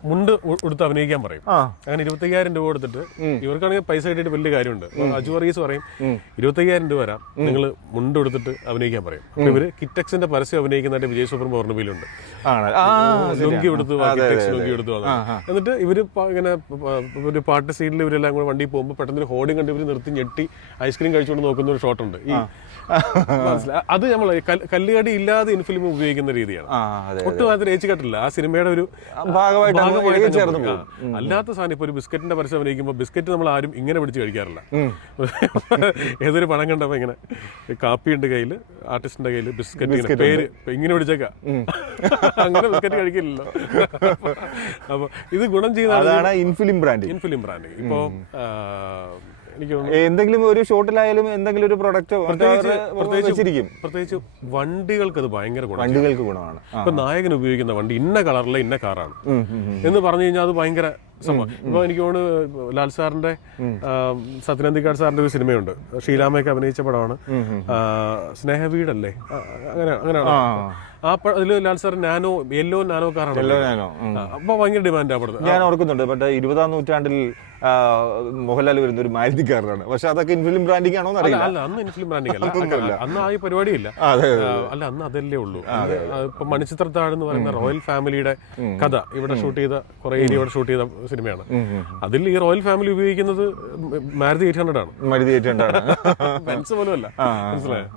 മുണ്ട് കൊടുത്ത് അഭിനയിക്കാൻ പറയും. അങ്ങനെ 25,000 രൂപ കൊടുത്തിട്ട് ഇവർക്കാണെങ്കിൽ പൈസ കിട്ടിയിട്ട് വലിയ കാര്യമുണ്ട്. അജു വർഗീസ് പറയും 25,000 രൂപ വരാം, നിങ്ങൾ മുണ്ട് കൊടുത്തിട്ട് അഭിനയിക്കാൻ പറയും. അപ്പൊ ഇവര് കിറ്റക്സിന്റെ പരസ്യം അഭിനയിക്കുന്നതായിട്ട് വിജയ് സൂപ്പർ പൗർണമിയിലുണ്ട്. ലുങ്കി എടുത്തു എന്നിട്ട് ഇവര് ഇങ്ങനെ ഒരു പാട്ട് സീനിൽ ഇവരെല്ലാം കൂടെ വണ്ടി പോകുമ്പോൾ പെട്ടെന്ന് ഹോർഡിംഗ് കണ്ട് ഇവര് നിർത്തി ഞെട്ടി ഐസ്ക്രീം കഴിച്ചുകൊണ്ട് നോക്കുന്ന ഒരു ഷോട്ടുണ്ട്. ഈ അത് നമ്മൾ കല്ലുകടി ഇല്ലാതെ ഇൻഫിലിം ഉപയോഗിക്കുന്ന രീതിയാണ്. ഒട്ടും അത് രേച്ചിക്കട്ടില്ല. ആ സിനിമയുടെ ഒരു അല്ലാത്ത സാധനം ഇപ്പൊ ഒരു ബിസ്ക്കറ്റിന്റെ പരസ്യം അഭിനയിക്കുമ്പോൾ ബിസ്ക്കറ്റ് നമ്മൾ ആരും ഇങ്ങനെ പിടിച്ച് കഴിക്കാറില്ല. ഏതൊരു പണം കണ്ടപ്പോ ഇങ്ങനെ കാപ്പിയുണ്ട് കയ്യില്, ആർട്ടിസ്റ്റിന്റെ കയ്യില് ബിസ്ക്കറ്റ് പേര് ഇങ്ങനെ പിടിച്ചേക്കാം, അങ്ങനെ ബിസ്ക്കറ്റ് കഴിക്കില്ലല്ലോ. അപ്പൊ ഇത് ഗുണം ചെയ്യുന്ന ഇൻഫിലിം ബ്രാൻഡ്. ഇപ്പോ എന്തെങ്കിലും ഒരു ഷോട്ടിലായാലും എന്തെങ്കിലും ഒരു പ്രൊഡക്റ്റോ പ്രത്യേകിച്ച് വണ്ടികൾക്ക് അത് ഭയങ്കര ഗുണമാണ്. ഇപ്പൊ നായകൻ ഉപയോഗിക്കുന്ന വണ്ടി ഇന്ന കളറിലെ ഇന്ന കാറാണ് എന്ന് പറഞ്ഞു കഴിഞ്ഞാൽ അത് ഭയങ്കര സംഭവം. ഇപ്പൊ എനിക്ക് തോന്നുന്നു ലാൽ സാറിന്റെ സത്യനന്ദിക്കാട് സാറിന്റെ ഒരു സിനിമയുണ്ട്, ഷീലാമയൊക്കെ അഭിനയിച്ച പടമാണ്, സ്നേഹവീടല്ലേ, അങ്ങനെയാണ്. അതില് ലാൽ സാർ യെല്ലോ നാനോ കാറാണ്. അപ്പൊ ഭയങ്കര ഡിമാൻഡ് അവിടെ. ഞാൻ ഓർക്കുന്നുണ്ട്, മറ്റേ 20ാം നൂറ്റാണ്ടിൽ മോഹൻലാൽ വരുന്ന ഒരു മാരുതി കാറാണ്. പക്ഷെ അതൊക്കെ ഇൻഫിലിം ബ്രാൻഡിംഗ് ആണോ അറിയില്ല. അല്ല, അന്ന് ഇൻഫിലിം ബ്രാൻഡിംഗ് അല്ല, അന്ന് ആ പരിപാടിയില്ല. അല്ല, അന്ന് അതല്ലേ ഉള്ളൂ. ഇപ്പൊ മണിച്ചിത്രത്താഴ് എന്ന് പറയുന്ന റോയൽ ഫാമിലിയുടെ കഥ ഇവിടെ ഷൂട്ട് ചെയ്ത കുറെ ഏരിയ ഇവിടെ ഷൂട്ട് ചെയ്ത സിനിമയാണ്. അതിൽ ഈ റോയൽ ഫാമിലി ഉപയോഗിക്കുന്നത് മാരുതി 800 ആണ്. ബെൻസ് പോലും അല്ല. മനസ്സിലായോ?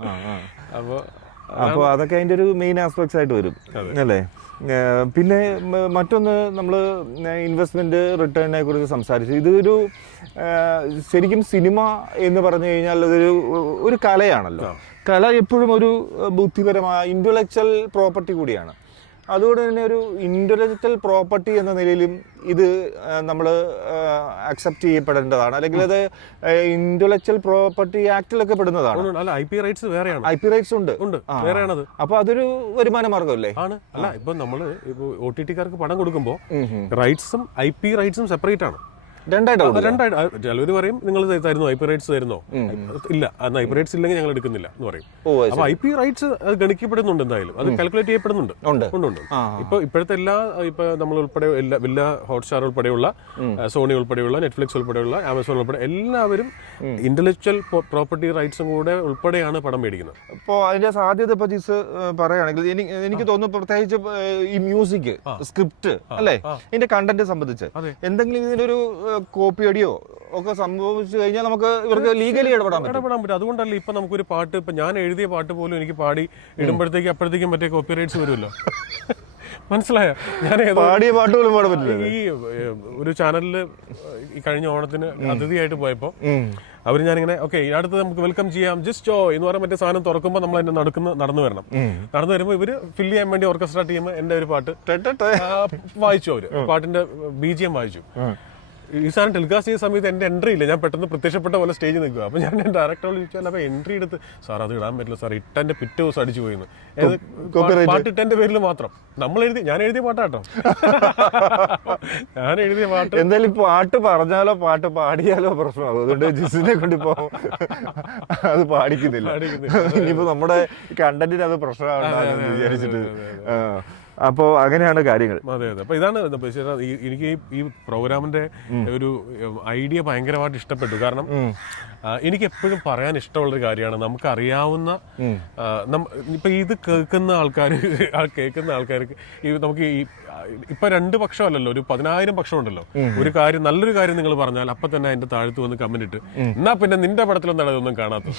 അപ്പൊ അതൊക്കെ അതിന്റെ ഒരു മെയിൻ ആസ്പെക്ട്സ് ആയിട്ട് വരും അല്ലേ. പിന്നെ മറ്റൊന്ന്, നമ്മൾ ഇൻവെസ്റ്റ്മെന്റ് റിട്ടേണിനെ കുറിച്ച് സംസാരിച്ചു. ഇതൊരു ശരിക്കും സിനിമ എന്ന് പറഞ്ഞു കഴിഞ്ഞാൽ ഒരു കലയാണല്ലോ. കല എപ്പോഴും ഒരു ബുദ്ധിപരമായ ഇന്റലക്ച്വൽ പ്രോപ്പർട്ടി കൂടിയാണ്. അതുകൊണ്ട് തന്നെ ഒരു ഇന്റലക്ച്വൽ പ്രോപ്പർട്ടി എന്ന നിലയിലും ഇത് നമ്മൾ അക്സെപ്റ്റ് ചെയ്യപ്പെടേണ്ടതാണ്, അല്ലെങ്കിൽ അത് ഇന്റലക്ച്വൽ പ്രോപ്പർട്ടി ആക്ടിലൊക്കെ പെടുന്നതാണ്. IP റൈറ്റ്സ് വേറെയാണ്. IP റൈറ്റ്സ് ഉണ്ട്. അപ്പൊ അതൊരു വരുമാന മാർഗമല്ലേ ആണ്. അല്ല, ഇപ്പൊ നമ്മള് OTT-കാർക്ക് പണം കൊടുക്കുമ്പോൾ റൈറ്റ്സും IP റൈറ്റ്സും സെപ്പറേറ്റ് ആണ്. രണ്ടായിട്ട് ചിലവര് പറയും നിങ്ങൾ തരുന്നോ, IP റൈറ്റ്സ് തരുന്നോ, ഇല്ല അന്ന് IP റൈറ്റ്സ് ഇല്ലെങ്കിൽ ഞങ്ങൾ എടുക്കുന്നില്ല എന്ന് പറയും. അപ്പൊ IP റൈറ്റ്സ് അത് ഗണിക്കപ്പെടുന്നുണ്ട്, എന്തായാലും അത് കാൽക്കുലേറ്റ് ചെയ്യപ്പെടുന്നുണ്ട്. ഇപ്പൊ ഇപ്പോഴത്തെ ഇപ്പൊ നമ്മൾ ഉൾപ്പെടെ എല്ലാ ഹോട്ട്സ്റ്റാർ ഉൾപ്പെടെയുള്ള, സോണി ഉൾപ്പെടെയുള്ള, നെറ്റ്ഫ്ലിക്സ് ഉൾപ്പെടെയുള്ള, ആമസോൺ ഉൾപ്പെടെ എല്ലാവരും ഇന്റലക്ച്വൽ പ്രോപ്പർട്ടി റൈറ്റ്സും കൂടെ ഉൾപ്പെടെയാണ് പണം മേടിക്കുന്നത്. അപ്പോൾ അതിന്റെ സാധ്യത ഇപ്പൊ ജിസ് പറയുകയാണെങ്കിൽ എനിക്ക് തോന്നുന്നു, പ്രത്യേകിച്ച് ഈ മ്യൂസിക്, സ്ക്രിപ്റ്റ് അല്ലെ, ഇതിന്റെ കണ്ടന്റ് സംബന്ധിച്ച് എന്തെങ്കിലും ഇതിനൊരു കോപ്പിയടിയോ ഒക്കെ സംഭവിച്ചു കഴിഞ്ഞാൽ നമുക്ക് ഇവർക്ക് ലീഗലി ഇടപെടാൻ പറ്റും. അതുകൊണ്ടല്ലേ ഇപ്പൊ നമുക്കൊരു പാട്ട്, ഇപ്പൊ ഞാൻ എഴുതിയ പാട്ട് പോലും എനിക്ക് പാടി അപ്പോഴത്തേക്കും മറ്റേ കോപ്പി റൈറ്റ്സ് വരുമല്ലോ. മനസ്സിലായോ? ഞാൻ പാടിയ പാട്ട് പോലും പാടാൻ പറ്റില്ല. ഈ ഒരു ചാനലില് ഈ കഴിഞ്ഞ ഓണത്തിന് അതിഥിയായിട്ട് പോയപ്പോ അവർ ഞാനിങ്ങനെ ഓക്കെ അടുത്ത് നമുക്ക് വെൽക്കം ചെയ്യാം ജസ്റ്റ് ജോ എന്ന് പറയാൻ മറ്റേ സാധനം തുറക്കുമ്പോൾ നമ്മൾ അതിന്റെ നടന്നു വരുമ്പോൾ ഇവര് ഫില്ല് ചെയ്യാൻ വേണ്ടി ഓർക്കസ്ട്ര ടീം എന്റെ ഒരു പാട്ട് വായിച്ചു. അവര് പാട്ടിന്റെ BGM വായിച്ചു. ഈ സാധനം ടെലികാസ്റ്റ് ചെയ്ത സമയത്ത് എന്റെ എൻട്രി ഇല്ല, ഞാൻ പെട്ടെന്ന് പ്രത്യക്ഷപ്പെട്ട പോലെ സ്റ്റേജിൽ നിൽക്കുക. അപ്പൊ ഞാൻ ഡയറക്ടറോട് ചോദിച്ചാൽ അപ്പൊ എൻട്രി എടുത്ത് സാർ അത് ഇടാൻ പറ്റില്ല സാർ, ഇട്ടെന്റെ പിറ്റേ ദിവസം അടിച്ചു പോയിന്ന്. പാട്ട് ഇട്ടെന്റെ പേരിൽ മാത്രം. ഞാൻ എഴുതിയ പാട്ടാട്ടോ. ഞാൻ എഴുതിയ പാട്ട് എന്തായാലും പാട്ട് പറഞ്ഞാലോ പാട്ട് പാടിയാലോ പ്രശ്നമാകും. അതുകൊണ്ട് ജിസിനെ കൊണ്ടിപ്പോ അത് പാടിക്കുന്നില്ല. ഇനിയിപ്പോ നമ്മുടെ കണ്ടന്റിന് അത് പ്രശ്നമാണെന്ന് വിചാരിച്ചിട്ട്. അപ്പോ അങ്ങനെയാണ് കാര്യങ്ങൾ. അതെ. അപ്പൊ ഇതാണ് എനിക്ക് ഈ പ്രോഗ്രാമിന്റെ ഒരു ഐഡിയ ഭയങ്കരമായിട്ട് ഇഷ്ടപ്പെട്ടു. കാരണം എനിക്ക് എപ്പോഴും പറയാൻ ഇഷ്ടമുള്ളൊരു കാര്യമാണ്, നമുക്കറിയാവുന്ന ഇപ്പൊ ഇത് കേൾക്കുന്ന ആൾക്കാർക്ക് നമുക്ക് ഇപ്പൊ 2 പക്ഷമല്ലല്ലോ, ഒരു 10,000 പക്ഷമുണ്ടല്ലോ. ഒരു കാര്യം, നല്ലൊരു കാര്യം നിങ്ങൾ പറഞ്ഞാൽ അപ്പൊ തന്നെ അതിന്റെ താഴത്ത് വന്ന് കമന്റ് ഇട്ട്, എന്നാ പിന്നെ നിന്റെ പടത്തിലൊന്നും അതൊന്നും കാണാത്തത്.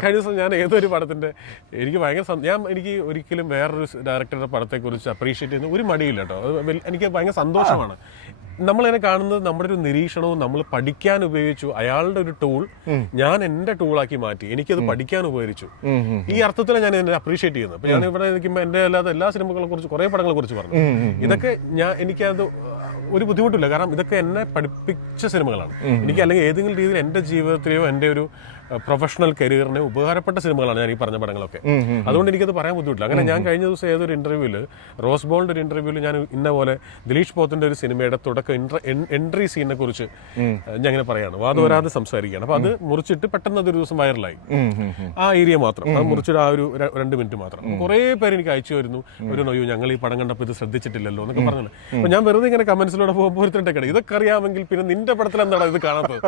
കഴിഞ്ഞ ദിവസം ഞാൻ ഏതൊരു പടത്തിന്റെ എനിക്ക് ഒരിക്കലും വേറൊരു ഡയറക്ടറുടെ പടത്തെ കുറിച്ച് അപ്രീഷിയേറ്റ് ചെയ്യുന്ന ഒരു മടിയില്ല കേട്ടോ. എനിക്ക് ഭയങ്കര സന്തോഷമാണ്. നമ്മളതിനെ കാണുന്നത് നമ്മുടെ ഒരു നിരീക്ഷണവും നമ്മൾ പഠിക്കാൻ ഉപയോഗിച്ചു. അയാളുടെ ഒരു ടൂൾ ഞാൻ എന്റെ ടൂളാക്കി മാറ്റി, എനിക്കത് പഠിക്കാൻ ഉപകരിച്ചു. ഈ അർത്ഥത്തിലാണ് ഞാൻ എന്നെ അപ്രീഷിയേറ്റ് ചെയ്യുന്നത്. അപ്പൊ ഞാൻ ഇവിടെ നിൽക്കുമ്പോൾ എന്റെ അല്ലാതെ എല്ലാ സിനിമകളെ കുറിച്ച്, കുറെ പടങ്ങളെ കുറിച്ച് പറഞ്ഞു. ഇതൊക്കെ എനിക്കത് ഒരു ബുദ്ധിമുട്ടില്ല, കാരണം ഇതൊക്കെ എന്നെ പഠിപ്പിച്ച സിനിമകളാണ്. എനിക്ക് അല്ലെങ്കിൽ ഏതെങ്കിലും രീതിയിൽ എന്റെ ജീവിതത്തിലെയോ എന്റെ ഒരു പ്രൊഫഷണൽ കരിയറിന് ഉപകാരപ്പെട്ട സിനിമകളാണ് ഞാൻ ഈ പറഞ്ഞ പടങ്ങളൊക്കെ. അതുകൊണ്ട് എനിക്കത് പറയാൻ ബുദ്ധിമുട്ടില്ല. അങ്ങനെ ഞാൻ കഴിഞ്ഞ ദിവസം ഏതൊരു ഇന്റർവ്യൂവിൽ, റോസ് ബോളിന്റെ ഒരു ഇന്റർവ്യൂവിൽ ഞാൻ ഇന്ന പോലെ ദിലീഷ് പോത്തിന്റെ ഒരു സിനിമയുടെ തുടക്കം എൻട്രി സീനിനെ കുറിച്ച് ഞാൻ ഇങ്ങനെ പറയാണ്, വാദവരാതെ സംസാരിക്കുകയാണ്. അപ്പൊ അത് മുറിച്ചിട്ട് പെട്ടെന്ന് അതൊരു ദിവസം വൈറലായി. ആ ഏരിയ മാത്രം, അത് മുറിച്ചിട്ട് ആ ഒരു 2 മിനിറ്റ് മാത്രം. കുറെ പേര് എനിക്ക് അയച്ചു വരുന്നു, ഒരു നൊയ്യോ ഞങ്ങൾ ഈ പടം കണ്ടപ്പോൾ ഇത് ശ്രദ്ധിച്ചിട്ടില്ലല്ലോ എന്നൊക്കെ പറഞ്ഞത്. അപ്പൊ ഞാൻ വെറുതെ ഇങ്ങനെ കമന്റ്സിലൂടെ പോകുമ്പോൾ ഒരുത്തണ്ടൊക്കെ ഇതൊക്കെ അറിയാമെങ്കിൽ പിന്നെ നിന്റെ പടത്തിൽ എന്താണ് ഇത് കാണാത്തത്?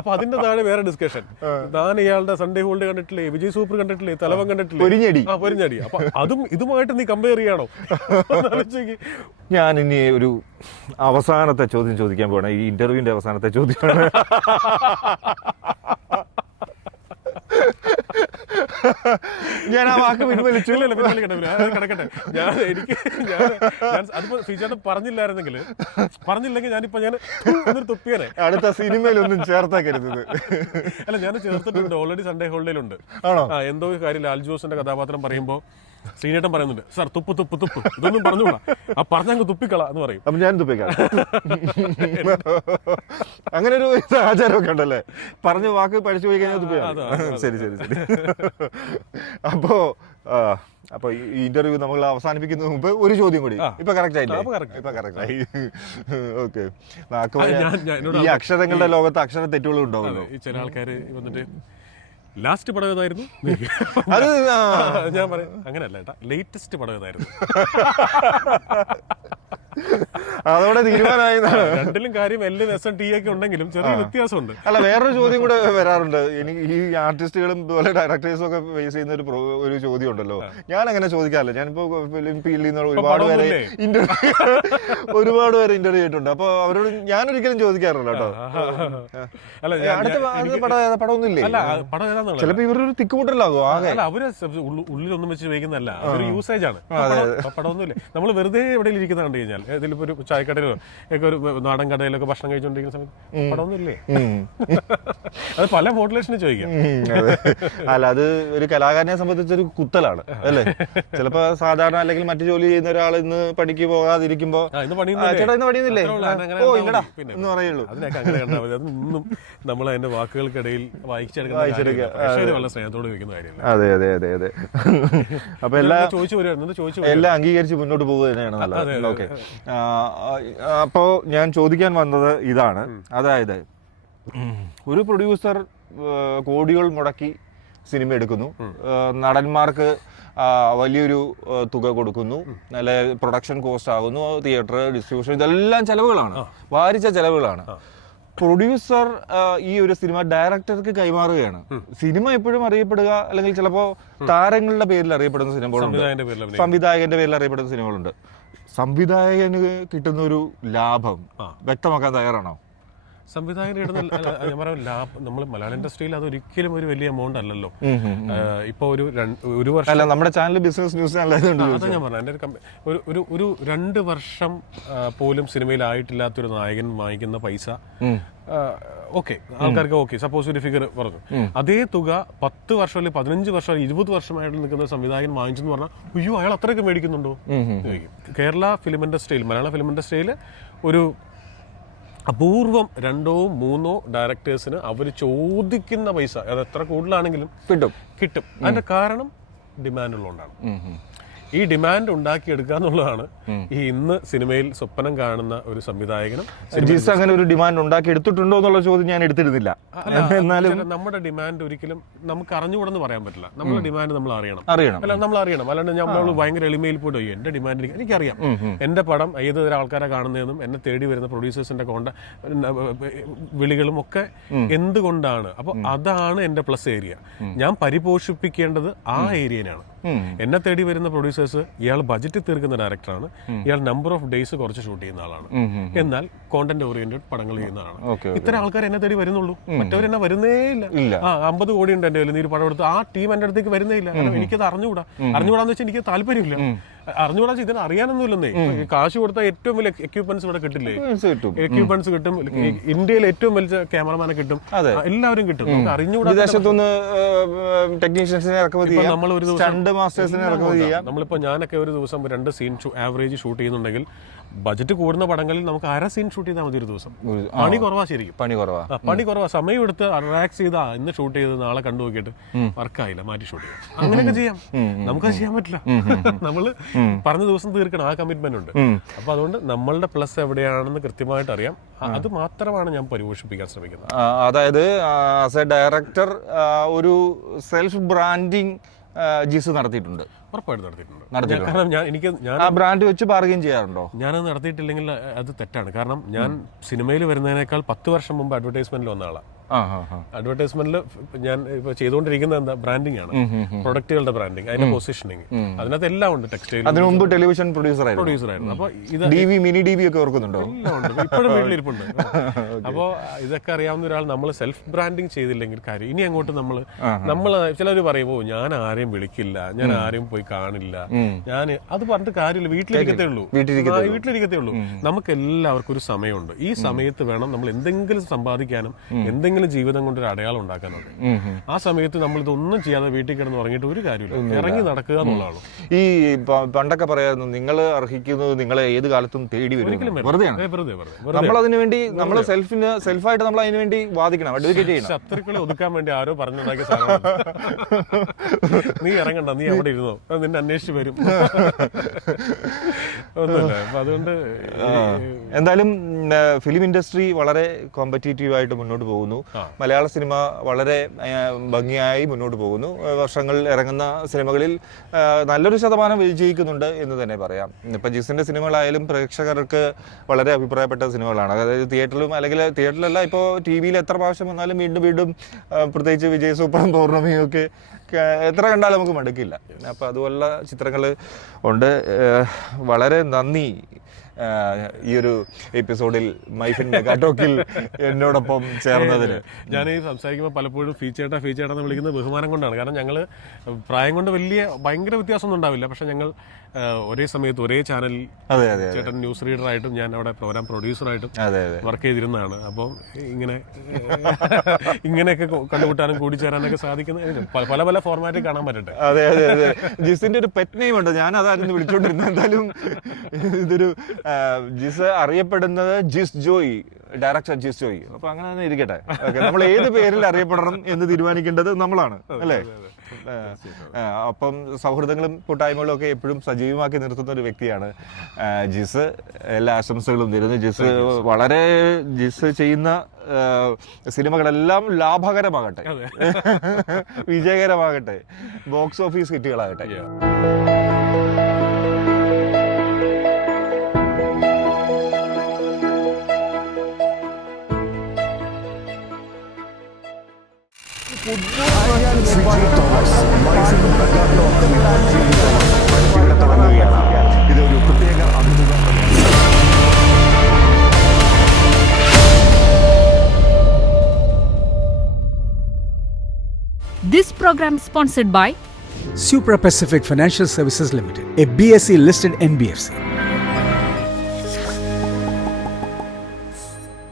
അപ്പൊ അതിന്റെ താഴെ വേറെ ഡിസ്കഷൻ. ഞാൻ ഇയാളുടെ സൺഡേ ഹോൾഡ് കണ്ടിട്ടില്ലേ, വിജയ് സൂപ്പർ കണ്ടിട്ടില്ലേ, തലവൻ കണ്ടിട്ടില്ലേ, പൊരിഞ്ഞടി. അപ്പൊ ഇതുമായിട്ട് നീ കമ്പയർ ചെയ്യാണോ? ഞാൻ ഇനി ഒരു അവസാനത്തെ ചോദ്യം ചോദിക്കാൻ പോകണം. ഈ ഇന്റർവ്യൂവിന്റെ അവസാനത്തെ ചോദ്യമാണ്. ഞാൻ ആ വാക്ക് പിൻവലിച്ചു. കിടക്കട്ടെ. അതിപ്പോ ഫീച്ചർ പറഞ്ഞില്ലെങ്കിൽ ഞാനിപ്പോ തുപ്പിയനെ. അടുത്ത സിനിമയിലൊന്നും ചേർത്താക്കരുത്. അല്ല, ഞാൻ ചേർത്തിട്ടുണ്ട്. ഓൾറെഡി സൺഡേ ഹോളിഡേയിലുണ്ട്. എന്തോ ഒരു കാര്യം ലാൽ ജോസിന്റെ കഥാപാത്രം പറയുമ്പോ ശ്രീനേട്ടൻ പറയുന്നുണ്ട്, സാർ തുപ്പ് തുപ്പ് തുപ്പ്, ഇതൊന്നും പറഞ്ഞുകൂടാ, ആ പറഞ്ഞങ്ങ് തുപ്പിക്കള എന്ന് പറയും. അപ്പൊ ഞാൻ തുപ്പിക്കള. അങ്ങനെ ഒരു ആചാരമൊക്കെ ഉണ്ടല്ലേ, പറഞ്ഞ വാക്ക് പഠിച്ചു പോയി കഴിഞ്ഞാൽ തുപ്പിക്കള. ശരി ശരി ശരി. അപ്പൊ ഈ ഇന്റർവ്യൂ നമ്മൾ അവസാനിപ്പിക്കുന്നതിന് മുമ്പ് ഒരു ചോദ്യം കൂടി. ഇപ്പൊ കറക്റ്റ് ആയില്ലേ? ഇപ്പൊ കറക്റ്റ് ആയി. ഓക്കെ. ഈ അക്ഷരങ്ങളുടെ ലോകത്ത് അക്ഷര തെറ്റുകളും ഉണ്ടാവുമല്ലോ. ചില ആൾക്കാര് വന്നിട്ട് ലാസ്റ്റ് പടം ഏതായിരുന്നു? അത് ഞാൻ പറയാം, അങ്ങനെയല്ല ഏട്ടാ, ലേറ്റസ്റ്റ് പടം ഏതായിരുന്നു? അതോടെ തീരുമാനമായി. രണ്ടിലും കാര്യം LST ഒക്കെ ഉണ്ടെങ്കിലും ചെറിയ വ്യത്യാസമുണ്ട്. അല്ല, വേറൊരു ചോദ്യം കൂടെ വരാറുണ്ട്. എനിക്ക് ഈ ആർട്ടിസ്റ്റുകളും ഇതുപോലെ ഡയറക്ടേഴ്സും ഒക്കെ ഫേസ് ചെയ്യുന്ന ഒരു ചോദ്യം ഉണ്ടല്ലോ. ഞാൻ അങ്ങനെ ചോദിക്കാറില്ല. ഞാനിപ്പോ ഫിലിം ഫീൽഡിൽ നിന്ന് ഒരുപാട് പേരെ ഇന്റർവ്യൂ ചെയ്തിട്ടുണ്ട്. അപ്പൊ അവരോട് ഞാൻ ഒരിക്കലും ചോദിക്കാറില്ല കേട്ടോ. അടുത്ത പടമൊന്നുമില്ലേ? ചിലപ്പോ ഇവരൊരു തിക്കുമുട്ടലാകും ആകെ. അവര് ഉള്ളിലൊന്നും വെച്ച് വയ്ക്കുന്നതല്ല, അതൊരു യൂസേജ് ആണ്. പടമൊന്നുമില്ലേ, നമ്മൾ വെറുതെ എവിടെയും ഇരിക്കുന്ന കണ്ടു കഴിഞ്ഞാൽ, ഇതിലിപ്പോ ഒരു ചായക്കടയിലോ ഒക്കെ ഒരു നാടൻ കടയിലൊക്കെ ഭക്ഷണം കഴിച്ചുകൊണ്ടിരിക്കുന്ന സമയത്ത് പടമൊന്നുമില്ലേ? അത് പല മോഡുലേഷന് ചോദിക്കാം. അല്ല, അത് ഒരു കലാകാരനെ സംബന്ധിച്ചൊരു കുത്തലാണ് അല്ലേ. ചിലപ്പോ സാധാരണ അല്ലെങ്കിൽ മറ്റു ജോലി ചെയ്യുന്ന ഒരാൾ ഇന്ന് പണിക്ക് പോകാതിരിക്കുമ്പോ ചേട്ടാ ഇന്ന് പണിയുന്നില്ലേ, ഓ ഇല്ലടാ എന്ന് പറയുള്ളൂ. അതിനൊക്കെ അങ്ങനെ കണ്ടാൽ മതി. അതൊന്നും നമ്മൾ അതിന്റെ വാക്കുകൾക്കിടയിൽ വായിച്ചെടുക്കുക വളരെ സ്നേഹത്തോട് വെക്കുന്ന കാര്യമല്ല. അതെ അതെ അതെ അതെ. അപ്പൊ എല്ലാം അംഗീകരിച്ച് മുന്നോട്ട് പോകുക തന്നെയാണ് നല്ലത്. ഓക്കെ. അപ്പോ ഞാൻ ചോദിക്കാൻ വന്നത് ഇതാണ്. അതായത് ഒരു പ്രൊഡ്യൂസർ കോടികൾ മുടക്കി സിനിമ എടുക്കുന്നു, നടന്മാർക്ക് വലിയൊരു തുക കൊടുക്കുന്നു, നല്ല പ്രൊഡക്ഷൻ കോസ്റ്റ് ആകുന്നു, തിയേറ്റർ, ഡിസ്ട്രിബ്യൂഷൻ, ഇതെല്ലാം ചെലവുകളാണ്, വാരിച്ച ചെലവുകളാണ്. പ്രൊഡ്യൂസർ ഈ ഒരു സിനിമ ഡയറക്ടർക്ക് കൈമാറുകയാണ്. സിനിമ എപ്പോഴും അറിയപ്പെടുക, അല്ലെങ്കിൽ ചിലപ്പോൾ താരങ്ങളുടെ പേരിൽ അറിയപ്പെടുന്ന സിനിമകളുണ്ട്, സംവിധായകന്റെ പേരിൽ അറിയപ്പെടുന്ന സിനിമകളുണ്ട്. സംവിധായകന് കിട്ടുന്ന ഒരു ലാഭം വ്യക്തമാക്കാൻ തയ്യാറാണോ? സംവിധായകൻ ഞാൻ പറയാം, നമ്മൾ മലയാളം ഇൻഡസ്ട്രിയിൽ അതൊരിക്കലും ഒരു വലിയ എമൗണ്ട് അല്ലല്ലോ. ഇപ്പൊ ഒരു വർഷം നമ്മുടെ ചാനൽ ബിസിനസ് ന്യൂസ് അതാ ഞാൻ പറഞ്ഞു, എന്റെ ഒരു 2 വർഷം പോലും സിനിമയിലായിട്ടില്ലാത്തൊരു നായകൻ വാങ്ങിക്കുന്ന പൈസ ഓക്കെ, ആൾക്കാർക്ക് ഓക്കെ, സപ്പോസ് ഒരു ഫിഗർ പറഞ്ഞു, അതേ തുക 10 വർഷം അല്ലെങ്കിൽ 15 വർഷം അല്ലെങ്കിൽ 20 വർഷമായിട്ട് നിൽക്കുന്ന സംവിധായകൻ വാങ്ങിച്ചെന്ന് പറഞ്ഞാൽ അയ്യോ അയാൾ അത്രയൊക്കെ മേടിക്കുന്നുണ്ടോ? കേരള ഫിലിം ഇൻഡസ്ട്രിയിൽ, മലയാള ഫിലിം ഇൻഡസ്ട്രിയിൽ ഒരു അപൂർവം 2-3 ഡയറക്ടേഴ്സിന് അവർ ചോദിക്കുന്ന പൈസ അത് എത്ര കൂടുതലാണെങ്കിലും കിട്ടും. അതിന്റെ കാരണം ഡിമാൻഡ് ഉള്ളതുകൊണ്ടാണ്. ഈ ഡിമാൻഡ് ഉണ്ടാക്കിയെടുക്കുക എന്നുള്ളതാണ് ഈ ഇന്ന് സിനിമയിൽ സ്വപ്നം കാണുന്ന ഒരു സംവിധായകനും. ജിസ് അങ്ങനെ ഒരു ഡിമാൻഡ് ഉണ്ടാക്കി എടുത്തിട്ടുണ്ടോ എന്നുള്ള ചോദ്യം ഞാൻ എടുത്തിരുന്നില്ല. എന്നാലും നമ്മുടെ ഡിമാൻഡ് ഒരിക്കലും നമുക്ക് അറിഞ്ഞുകൂടെന്ന് പറയാൻ പറ്റില്ല. നമ്മുടെ ഡിമാൻഡ് നമ്മൾ അറിയണം. അല്ല നമ്മൾ അറിയണം. അല്ലാണ്ട് നമ്മൾ ഭയങ്കര എളിമയിൽ പോയിട്ട് എന്റെ ഡിമാൻഡ് എനിക്കറിയാം. എന്റെ പടം ഏത് തരം ആൾക്കാരെ കാണുന്നതെന്നും എന്നെ തേടി വരുന്ന പ്രൊഡ്യൂസേഴ്സിന്റെ വിളികളും ഒക്കെ എന്തുകൊണ്ടാണ്. അപ്പൊ അതാണ് എന്റെ പ്ലസ് ഏരിയ. ഞാൻ പരിപോഷിപ്പിക്കേണ്ടത് ആ ഏരിയനാണ്. എന്നെ തേടി വരുന്ന പ്രൊഡ്യൂസേഴ്സ് ഇയാൾ ബജറ്റ് തീർക്കുന്ന ഡയറക്ടറാണ്, ഇയാൾ നമ്പർ ഓഫ് ഡേയ്സ് കുറച്ച് ഷൂട്ട് ചെയ്യുന്ന ആളാണ്, എന്നാൽ കോണ്ടന്റ് ഓറിയന്റഡ് പടങ്ങൾ ചെയ്യുന്ന ആളാണ്. ഇത്തരം ആൾക്കാർ എന്നെ തേടി വരുന്നുള്ളൂ. മറ്റവരെന്നെ വരുന്നേ ഇല്ല. 50 കോടി ഉണ്ട് എന്റെ കയ്യിൽ, നീ ഒരു പടം എടുത്ത് ആ ടീം എന്റെ അടുത്തേക്ക് വരുന്നേ ഇല്ല. എനിക്കത് അറിഞ്ഞുകൂടാന്ന് വെച്ചാൽ എനിക്ക് താല്പര്യമില്ല. അറിഞ്ഞുകൂടാ ഇതിന് അറിയാനൊന്നുമില്ലെന്നേ. കാശ് കൊടുത്താൽ ഏറ്റവും വലിയ എക്യുപ്മെന്റ്സ് ഇവിടെ കിട്ടില്ലേ? എക്യുപ്മെന്റ്സ് കിട്ടും. ഇന്ത്യയിൽ ഏറ്റവും വലിയ ക്യാമറമാനെ കിട്ടും. എല്ലാവരും കിട്ടും. അറിഞ്ഞുകൂടാ. നമ്മളൊരു ദിവസം നമ്മളിപ്പോ ഞാനൊക്കെ ഒരു ദിവസം 2 സീൻ ആവറേജ് ഷൂട്ട് ചെയ്യുന്നുണ്ടെങ്കിൽ ബജറ്റ് കൂടുന്ന പടങ്ങളിൽ നമുക്ക് 1/2 സീൻ ഷൂട്ട് ചെയ്താൽ മതി ഒരു ദിവസം. പണി കുറവാ. ശരിക്കും പണി കുറവാ. സമയം എടുത്ത് റിലാക്സ് ചെയ്താ ഇന്ന് ഷൂട്ട് ചെയ്ത് നാളെ കണ്ടു നോക്കിയിട്ട് വർക്കായില്ല, മാറ്റി ഷൂട്ട് ചെയ്യാം. അങ്ങനെയൊക്കെ ചെയ്യാം. നമുക്കത് ചെയ്യാൻ പറ്റില്ല. നമ്മള് പറഞ്ഞ ദിവസം തീർക്കണം. ആ കമ്മിറ്റ്മെന്റ് ഉണ്ട്. അപ്പൊ അതുകൊണ്ട് നമ്മളുടെ പ്ലസ് എവിടെയാണെന്ന് കൃത്യമായിട്ട് അറിയാം. അത് മാത്രമാണ് ഞാൻ പരിപോഷിപ്പിക്കാൻ ശ്രമിക്കുന്നത്. അതായത് ആസ് എ ഡയറക്ടർ ഒരു സെൽഫ് ബ്രാൻഡിങ് ജിസ് നടത്തിയിട്ടുണ്ട്. ഉറപ്പായിട്ട് നടത്തിയിട്ടുണ്ട്. കാരണം ഞാൻ ബ്രാൻഡ് വെച്ച് ബാർഗെയിൻ ചെയ്യാറുണ്ടോ? ഞാനത് നടത്തിയിട്ടില്ലെങ്കിൽ അത് തെറ്റാണ്. കാരണം ഞാൻ സിനിമയിൽ വരുന്നതിനേക്കാൾ 10 വർഷം മുമ്പ് അഡ്വർടൈസ്മെന്റിൽ വന്ന ആളാണ്. അഡ്വർടൈസ്മെന്റിൽ ഞാൻ ഇപ്പൊ ചെയ്തുകൊണ്ടിരിക്കുന്നത് എന്താ? ബ്രാൻഡിംഗ് ആണ്. പ്രൊഡക്റ്റുകളുടെ ബ്രാൻഡിങ്, അതിന്റെ പൊസിഷനിങ്, അതിനകത്ത് എല്ലാം ഉണ്ട്. ടെക്സ്റ്റൈൽ. അതിനു മുമ്പ് ടെലിവിഷൻ പ്രൊഡ്യൂസർ ആയിരുന്നു. അപ്പൊ ഇത് മിനി ഡിവി ഒക്കെ ഓർക്കുന്നുണ്ടോ? എല്ലാം ഉണ്ട്. ഇപ്പോഴും വീട്ടിലിരിപ്പുണ്ട്. അപ്പൊ ഇതൊക്കെ അറിയാവുന്ന ഒരാൾ നമ്മൾ സെൽഫ് ബ്രാൻഡിങ് ചെയ്തില്ലെങ്കിൽ കാര്യം ഇനി അങ്ങോട്ട് നമ്മൾ ചിലർ പറയുമോ ഞാൻ ആരെയും വിളിക്കില്ല, ഞാൻ ആരെയും പോയി കാണില്ല, ഞാൻ അത് പറഞ്ഞിട്ട് കാര്യമില്ല. വീട്ടിലിരിക്കത്തേ ഉള്ളൂ. നമുക്ക് എല്ലാവർക്കും ഒരു സമയമുണ്ട്. ഈ സമയത്ത് വേണം നമ്മൾ എന്തെങ്കിലും സമ്പാദിക്കാനും എന്തെങ്കിലും ജീവിതം കൊണ്ട് ഒരു അടയാളം ഉണ്ടാക്കാനുണ്ട്. ആ സമയത്ത് നമ്മൾ ഇതൊന്നും ചെയ്യാതെ വീട്ടിൽ കിടന്ന് ഉറങ്ങിയിട്ട് ഒരു കാര്യമില്ല. ഇറങ്ങി നടക്കുക എന്നുള്ളതാണ്. ഈ പണ്ടൊക്കെ പറയായിരുന്നു നിങ്ങൾ അർഹിക്കുന്നത് നിങ്ങളെ ഏത് കാലത്തും തേടി വരും. വെറുതെ നമ്മൾ അതിനു വേണ്ടി നമ്മൾ സെൽഫായിട്ട് നമ്മൾ അതിനു വേണ്ടി വാദിക്കണം, അഡ്വക്കേറ്റ് ചെയ്യണം. ശത്രുക്കളെ ഒതുക്കാൻ വേണ്ടി ആരോ പറഞ്ഞുണ്ടാക്കിയ സാധനം. നീ ഇറങ്ങണ്ട, നീ അവിടെ ഇരുന്നോ, നിന്നെ അന്വേഷിച്ച് വരും. ഒന്നുമില്ല. അപ്പൊ അതുകൊണ്ട് എന്തായാലും ഫിലിം ഇൻഡസ്ട്രി വളരെ കോമ്പറ്റീറ്റീവ് ആയിട്ട് മുന്നോട്ട് പോകുന്നു. മലയാള സിനിമ വളരെ ഭംഗിയായി മുന്നോട്ട് പോകുന്നു. വർഷങ്ങളിൽ ഇറങ്ങുന്ന സിനിമകളിൽ നല്ലൊരു ശതമാനം വിജയിക്കുന്നുണ്ട് എന്ന് തന്നെ പറയാം. ഇപ്പം ജിസിന്റെ സിനിമകളായാലും പ്രേക്ഷകർക്ക് വളരെ അഭിപ്രായപ്പെട്ട സിനിമകളാണ്. അതായത് തിയേറ്ററിലും അല്ലെങ്കിൽ തിയേറ്ററിലല്ല, ഇപ്പോൾ ടി വിയിൽ എത്ര പ്രാവശ്യം വന്നാലും വീണ്ടും പ്രത്യേകിച്ച് വിജയ് സൂപ്പറും പൗർണമിയും ഒക്കെ എത്ര കണ്ടാലും നമുക്ക് മടുക്കില്ല. അപ്പം അതുപോലുള്ള ചിത്രങ്ങൾ ഉണ്ട്. വളരെ നന്ദി ഈ ഒരു എപ്പിസോഡിൽ മൈഫിൻ മെഗാടോക്കിൽ എന്നോടൊപ്പം ചേർന്നതിന്. ഞാൻ ഈ സംസാരിക്കുമ്പോൾ പലപ്പോഴും ഫീച്ചേട്ടാന്ന് വിളിക്കുന്നത് ബഹുമാനം കൊണ്ടാണ്. കാരണം ഞങ്ങൾ പ്രായം കൊണ്ട് ഭയങ്കര വ്യത്യാസമൊന്നും ഉണ്ടാവില്ല. പക്ഷെ ഞങ്ങൾ ഒരേ സമയത്ത് ഒരേ ചാനലിൽ ചേട്ടൻ ന്യൂസ് റീഡറായിട്ടും ഞാൻ അവിടെ പ്രോഗ്രാം പ്രൊഡ്യൂസറായിട്ടും വർക്ക് ചെയ്തിരുന്നതാണ്. അപ്പം ഇങ്ങനെയൊക്കെ കണ്ടുമുട്ടാനും കൂടിച്ചേരാനൊക്കെ സാധിക്കുന്ന പല ഫോർമാറ്റിൽ കാണാൻ പറ്റട്ടെ. അതെ. ജിസിന്റെ ഒരു പെറ്റ് നെയിം ഉണ്ട്, ഞാൻ അതായിരുന്നു വിളിച്ചോണ്ടിരുന്നത്. എന്തായാലും ഇതൊരു ജിസ് അറിയപ്പെടുന്നത് ജിസ് ജോയ്, ഡയറക്ടർ ജിസ് ജോയ്. അപ്പൊ അങ്ങനെ തന്നെ ഇരിക്കട്ടെ. നമ്മൾ ഏത് പേരിൽ അറിയപ്പെടണം എന്ന് തീരുമാനിക്കേണ്ടത് നമ്മളാണ്, അല്ലേ? അപ്പം സൗഹൃദങ്ങളും കൂട്ടായ്മകളും ഒക്കെ എപ്പോഴും സജീവമാക്കി നിർത്തുന്ന ഒരു വ്യക്തിയാണ് ജിസ്. എല്ലാ ആശംസകളും തരുന്നു. ജിസ് ചെയ്യുന്ന സിനിമകളെല്ലാം ലാഭകരമാകട്ടെ, വിജയകരമാകട്ടെ, ബോക്സ് ഓഫീസ് ഹിറ്റുകളാകട്ടെ. ഇതൊരു പ്രത്യേക അഭിമുഖം. This program is sponsored by Supra Pacific Financial Services Limited, a BSE listed NBFC.